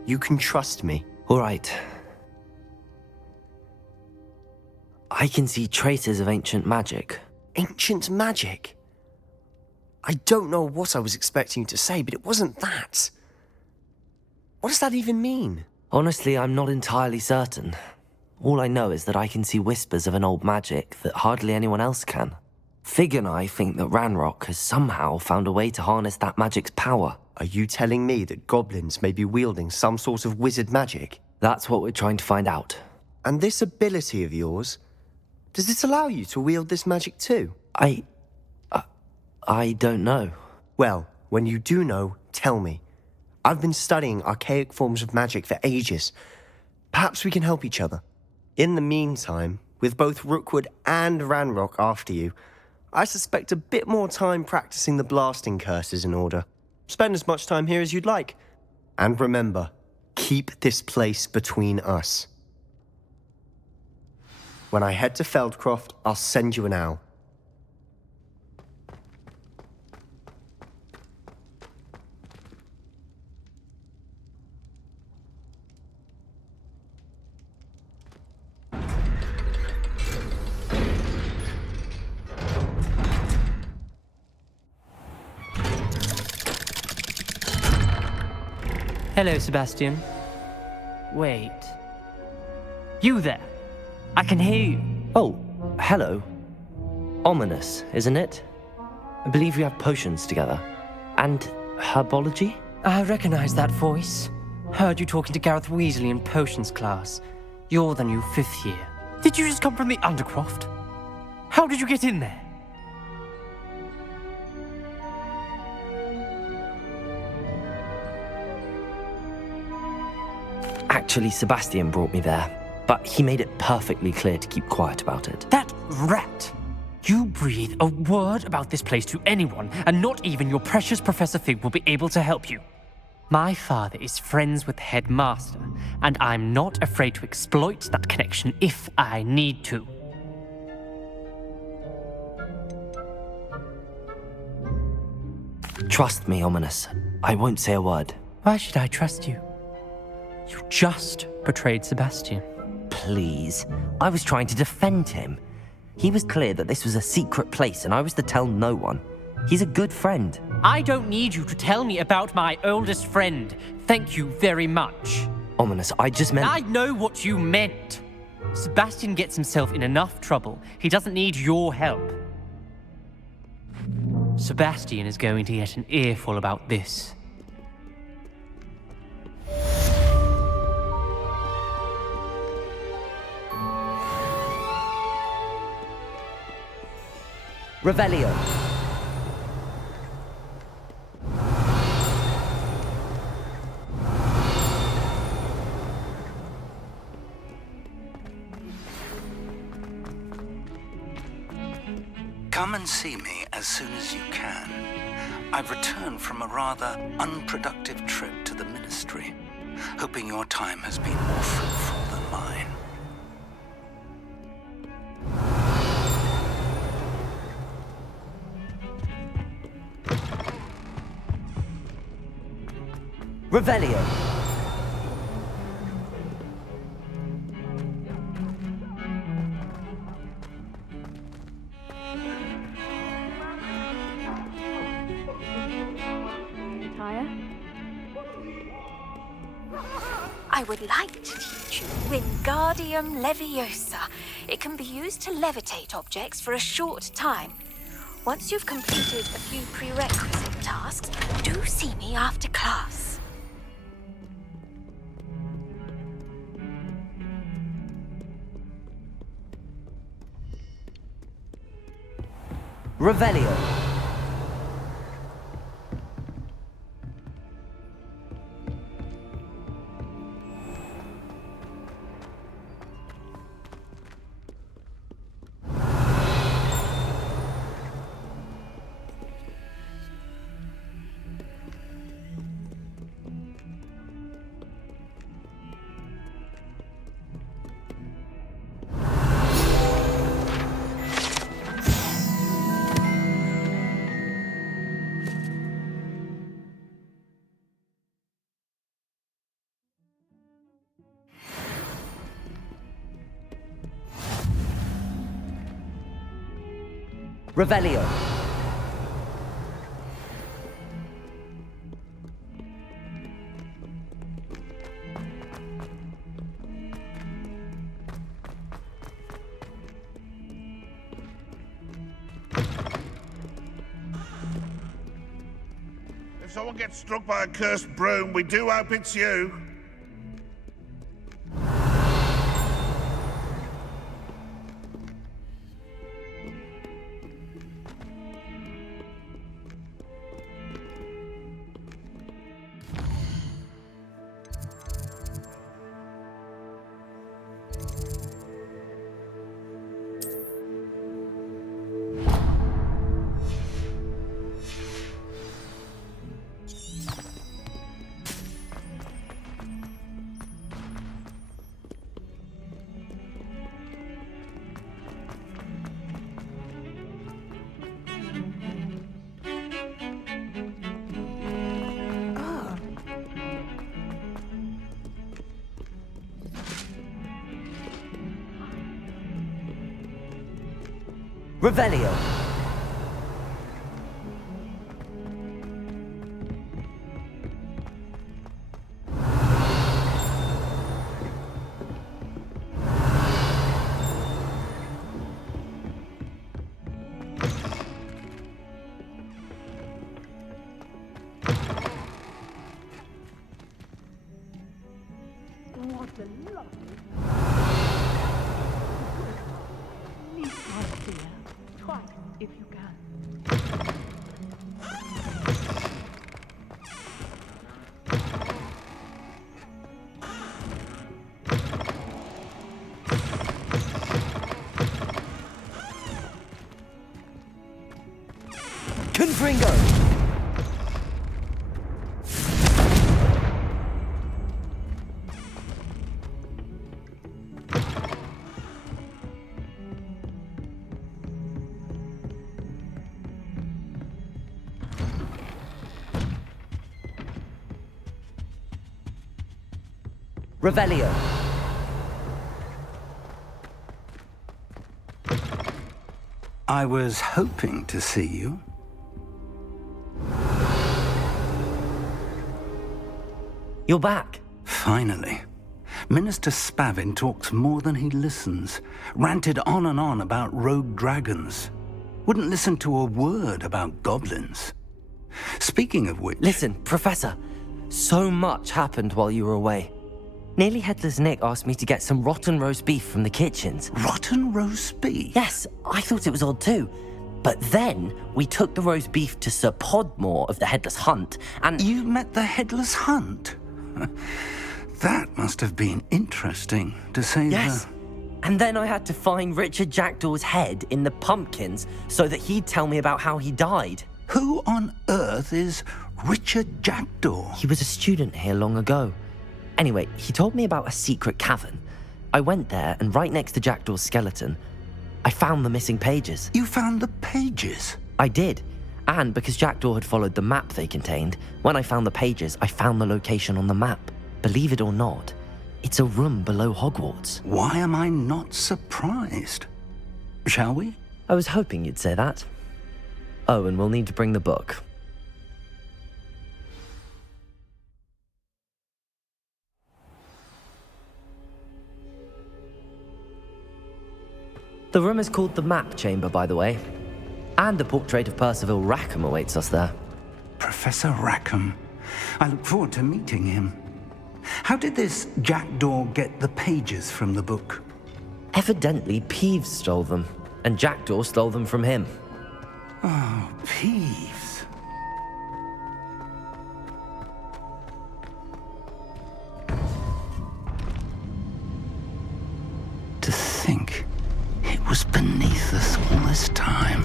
You can trust me. All right. I can see traces of ancient magic. Ancient magic? I don't know what I was expecting you to say, but it wasn't that. What does that even mean? Honestly, I'm not entirely certain. All I know is that I can see whispers of an old magic that hardly anyone else can. Fig and I think that Ranrock has somehow found a way to harness that magic's power. Are you telling me that goblins may be wielding some sort of wizard magic? That's what we're trying to find out. And this ability of yours, does it allow you to wield this magic too? I don't know. Well, when you do know, tell me. I've been studying archaic forms of magic for ages. Perhaps we can help each other. In the meantime, with both Rookwood and Ranrock after you, I suspect a bit more time practicing the blasting curse is in order. Spend as much time here as you'd like. And remember, keep this place between us. When I head to Feldcroft, I'll send you an owl. Hello, Sebastian. Wait. You there? I can hear you. Oh, hello. Ominous, isn't it? I believe we have potions together. And herbology? I recognize that voice. Heard you talking to Gareth Weasley in potions class. You're the new 5th year. Did you just come from the Undercroft? How did you get in there? Actually, Sebastian brought me there, but he made it perfectly clear to keep quiet about it. That rat! You breathe a word about this place to anyone, and not even your precious Professor Fig will be able to help you. My father is friends with the headmaster, and I'm not afraid to exploit that connection if I need to. Trust me, Ominous. I won't say a word. Why should I trust you? You just betrayed Sebastian. Please. I was trying to defend him. He was clear that this was a secret place and I was to tell no one. He's a good friend. I don't need you to tell me about my oldest friend. Thank you very much. Ominous, I just meant... I know what you meant. Sebastian gets himself in enough trouble. He doesn't need your help. Sebastian is going to get an earful about this. Revelio. Come and see me as soon as you can. I've returned from a rather unproductive trip to the Ministry, hoping your time has been more fruitful than mine. Revelio. I would like to teach you Wingardium Leviosa. It can be used to levitate objects for a short time. Once you've completed a few prerequisite tasks, do see me after class. Revelio. Revelio. If someone gets struck by a cursed broom, we do hope it's you. Revelio. What a lovely... Meet my dear. Twice, if you can. Confringo. Revelio. I was hoping to see you. You're back. Finally. Minister Spavin talks more than he listens. Ranted on and on about rogue dragons. Wouldn't listen to a word about goblins. Speaking of which... Listen, Professor. So much happened while you were away. Nearly Headless Nick asked me to get some rotten roast beef from the kitchens. Rotten roast beef? Yes, I thought it was odd too. But then we took the roast beef to Sir Podmore of the Headless Hunt, and... You met the Headless Hunt? That must have been interesting, to say Yes. And then I had to find Richard Jackdaw's head in the pumpkins so that he'd tell me about how he died. Who on earth is Richard Jackdaw? He was a student here long ago. Anyway, he told me about a secret cavern. I went there, and right next to Jackdaw's skeleton, I found the missing pages. You found the pages? I did. And because Jackdaw had followed the map they contained, when I found the pages, I found the location on the map. Believe it or not, it's a room below Hogwarts. Why am I not surprised? Shall we? I was hoping you'd say that. Oh, and we'll need to bring the book. The room is called the Map Chamber, by the way. And a portrait of Percival Rackham awaits us there. Professor Rackham. I look forward to meeting him. How did this Jackdaw get the pages from the book? Evidently, Peeves stole them, and Jackdaw stole them from him. Oh, Peeves. To think it was beneath us all this time.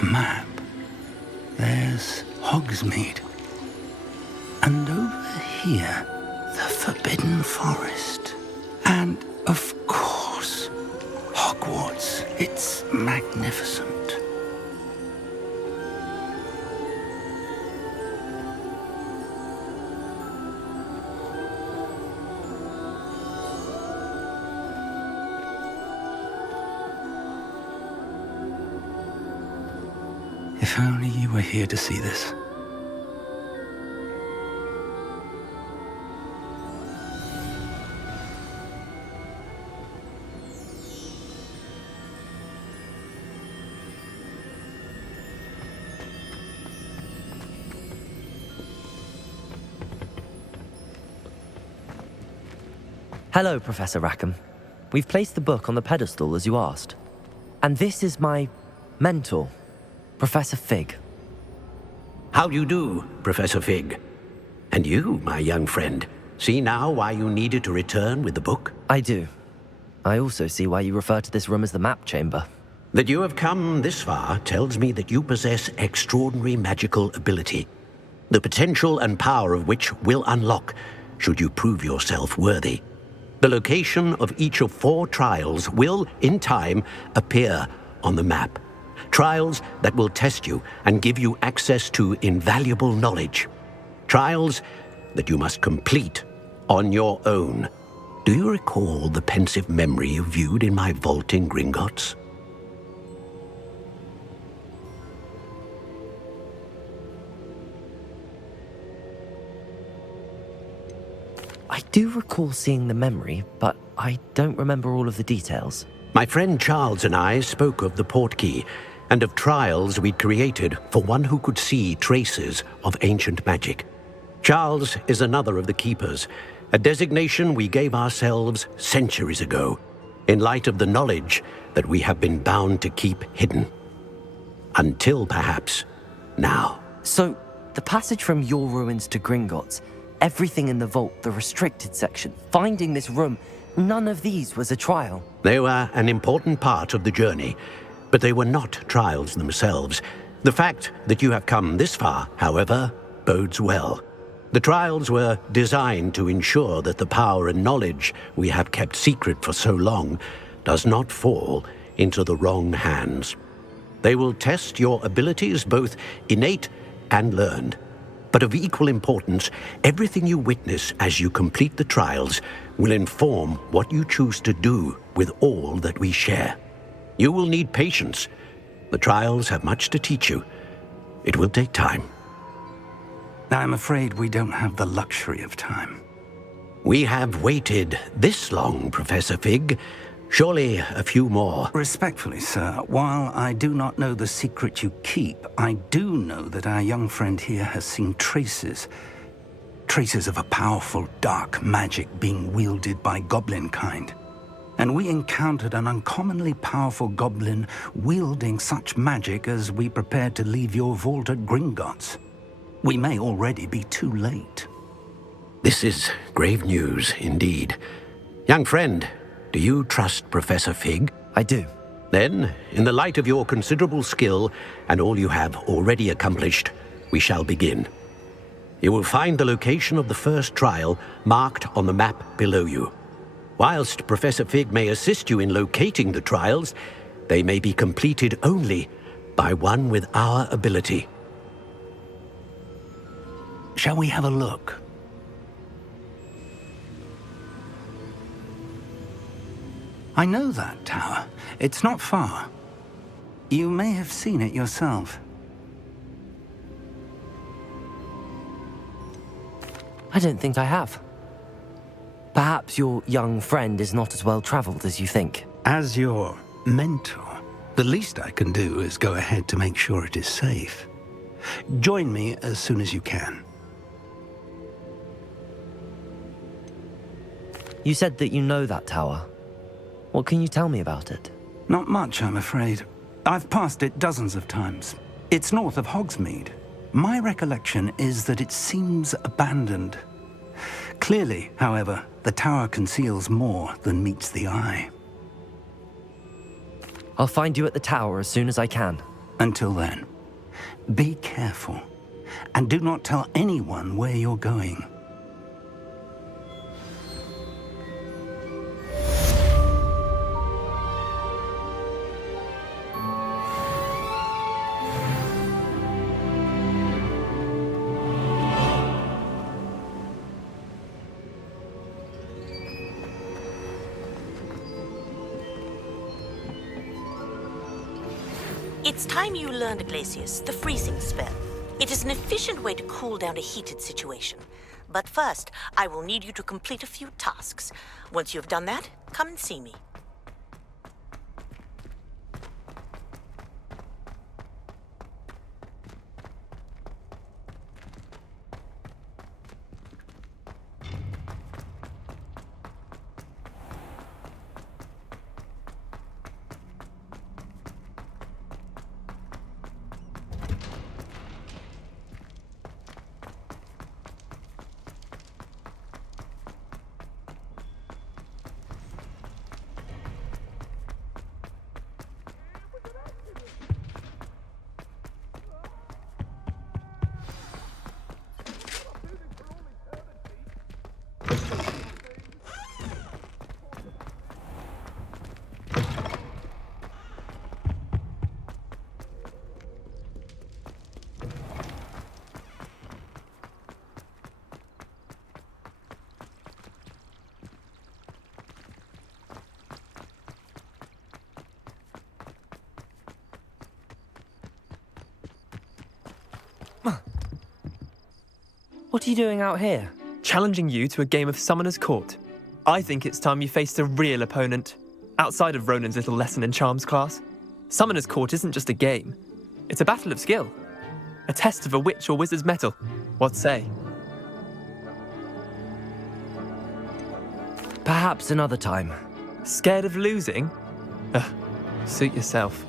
A map. There's Hogsmeade. And over here, the Forbidden Forest. And, of course, Hogwarts. It's magnificent. If only you were here to see this. Hello, Professor Rackham. We've placed the book on the pedestal as you asked. And this is my mentor, Professor Fig. How do you do, Professor Fig? And you, my young friend, see now why you needed to return with the book? I do. I also see why you refer to this room as the map chamber. That you have come this far tells me that you possess extraordinary magical ability, the potential and power of which will unlock should you prove yourself worthy. The location of each of 4 trials will, in time, appear on the map. Trials that will test you and give you access to invaluable knowledge. Trials that you must complete on your own. Do you recall the pensive memory you viewed in my vault in Gringotts? I do recall seeing the memory, but I don't remember all of the details. My friend Charles and I spoke of the portkey and of trials we'd created for one who could see traces of ancient magic. Charles is another of the keepers, a designation we gave ourselves centuries ago, in light of the knowledge that we have been bound to keep hidden. Until perhaps now. So, the passage from your ruins to Gringotts, everything in the vault, the restricted section, finding this room, none of these was a trial. They were an important part of the journey, but they were not trials themselves. The fact that you have come this far, however, bodes well. The trials were designed to ensure that the power and knowledge we have kept secret for so long does not fall into the wrong hands. They will test your abilities, both innate and learned. But of equal importance, everything you witness as you complete the trials will inform what you choose to do with all that we share. You will need patience. The trials have much to teach you. It will take time. I'm afraid we don't have the luxury of time. We have waited this long, Professor Fig. Surely a few more. Respectfully, sir, while I do not know the secret you keep, I do know that our young friend here has seen traces of a powerful dark magic being wielded by goblin kind. And we encountered an uncommonly powerful goblin wielding such magic as we prepared to leave your vault at Gringotts. We may already be too late. This is grave news indeed. Young friend, do you trust Professor Fig? I do. Then, in the light of your considerable skill and all you have already accomplished, we shall begin. You will find the location of the first trial marked on the map below you. Whilst Professor Fig may assist you in locating the trials, they may be completed only by one with our ability. Shall we have a look? I know that tower. It's not far. You may have seen it yourself. I don't think I have. Perhaps your young friend is not as well traveled as you think. As your mentor, the least I can do is go ahead to make sure it is safe. Join me as soon as you can. You said that you know that tower. What can you tell me about it? Not much, I'm afraid. I've passed it dozens of times. It's north of Hogsmeade. My recollection is that it seems abandoned. Clearly, however, the tower conceals more than meets the eye. I'll find you at the tower as soon as I can. Until then, be careful, and do not tell anyone where you're going. It's time you learned, Glacius, the freezing spell. It is an efficient way to cool down a heated situation. But first, I will need you to complete a few tasks. Once you have done that, come and see me. What are you doing out here? Challenging you to a game of Summoner's Court. I think it's time you faced a real opponent, outside of Ronan's little lesson in charms class. Summoner's Court isn't just a game. It's a battle of skill. A test of a witch or wizard's mettle. What say? Perhaps another time. Scared of losing? Suit yourself.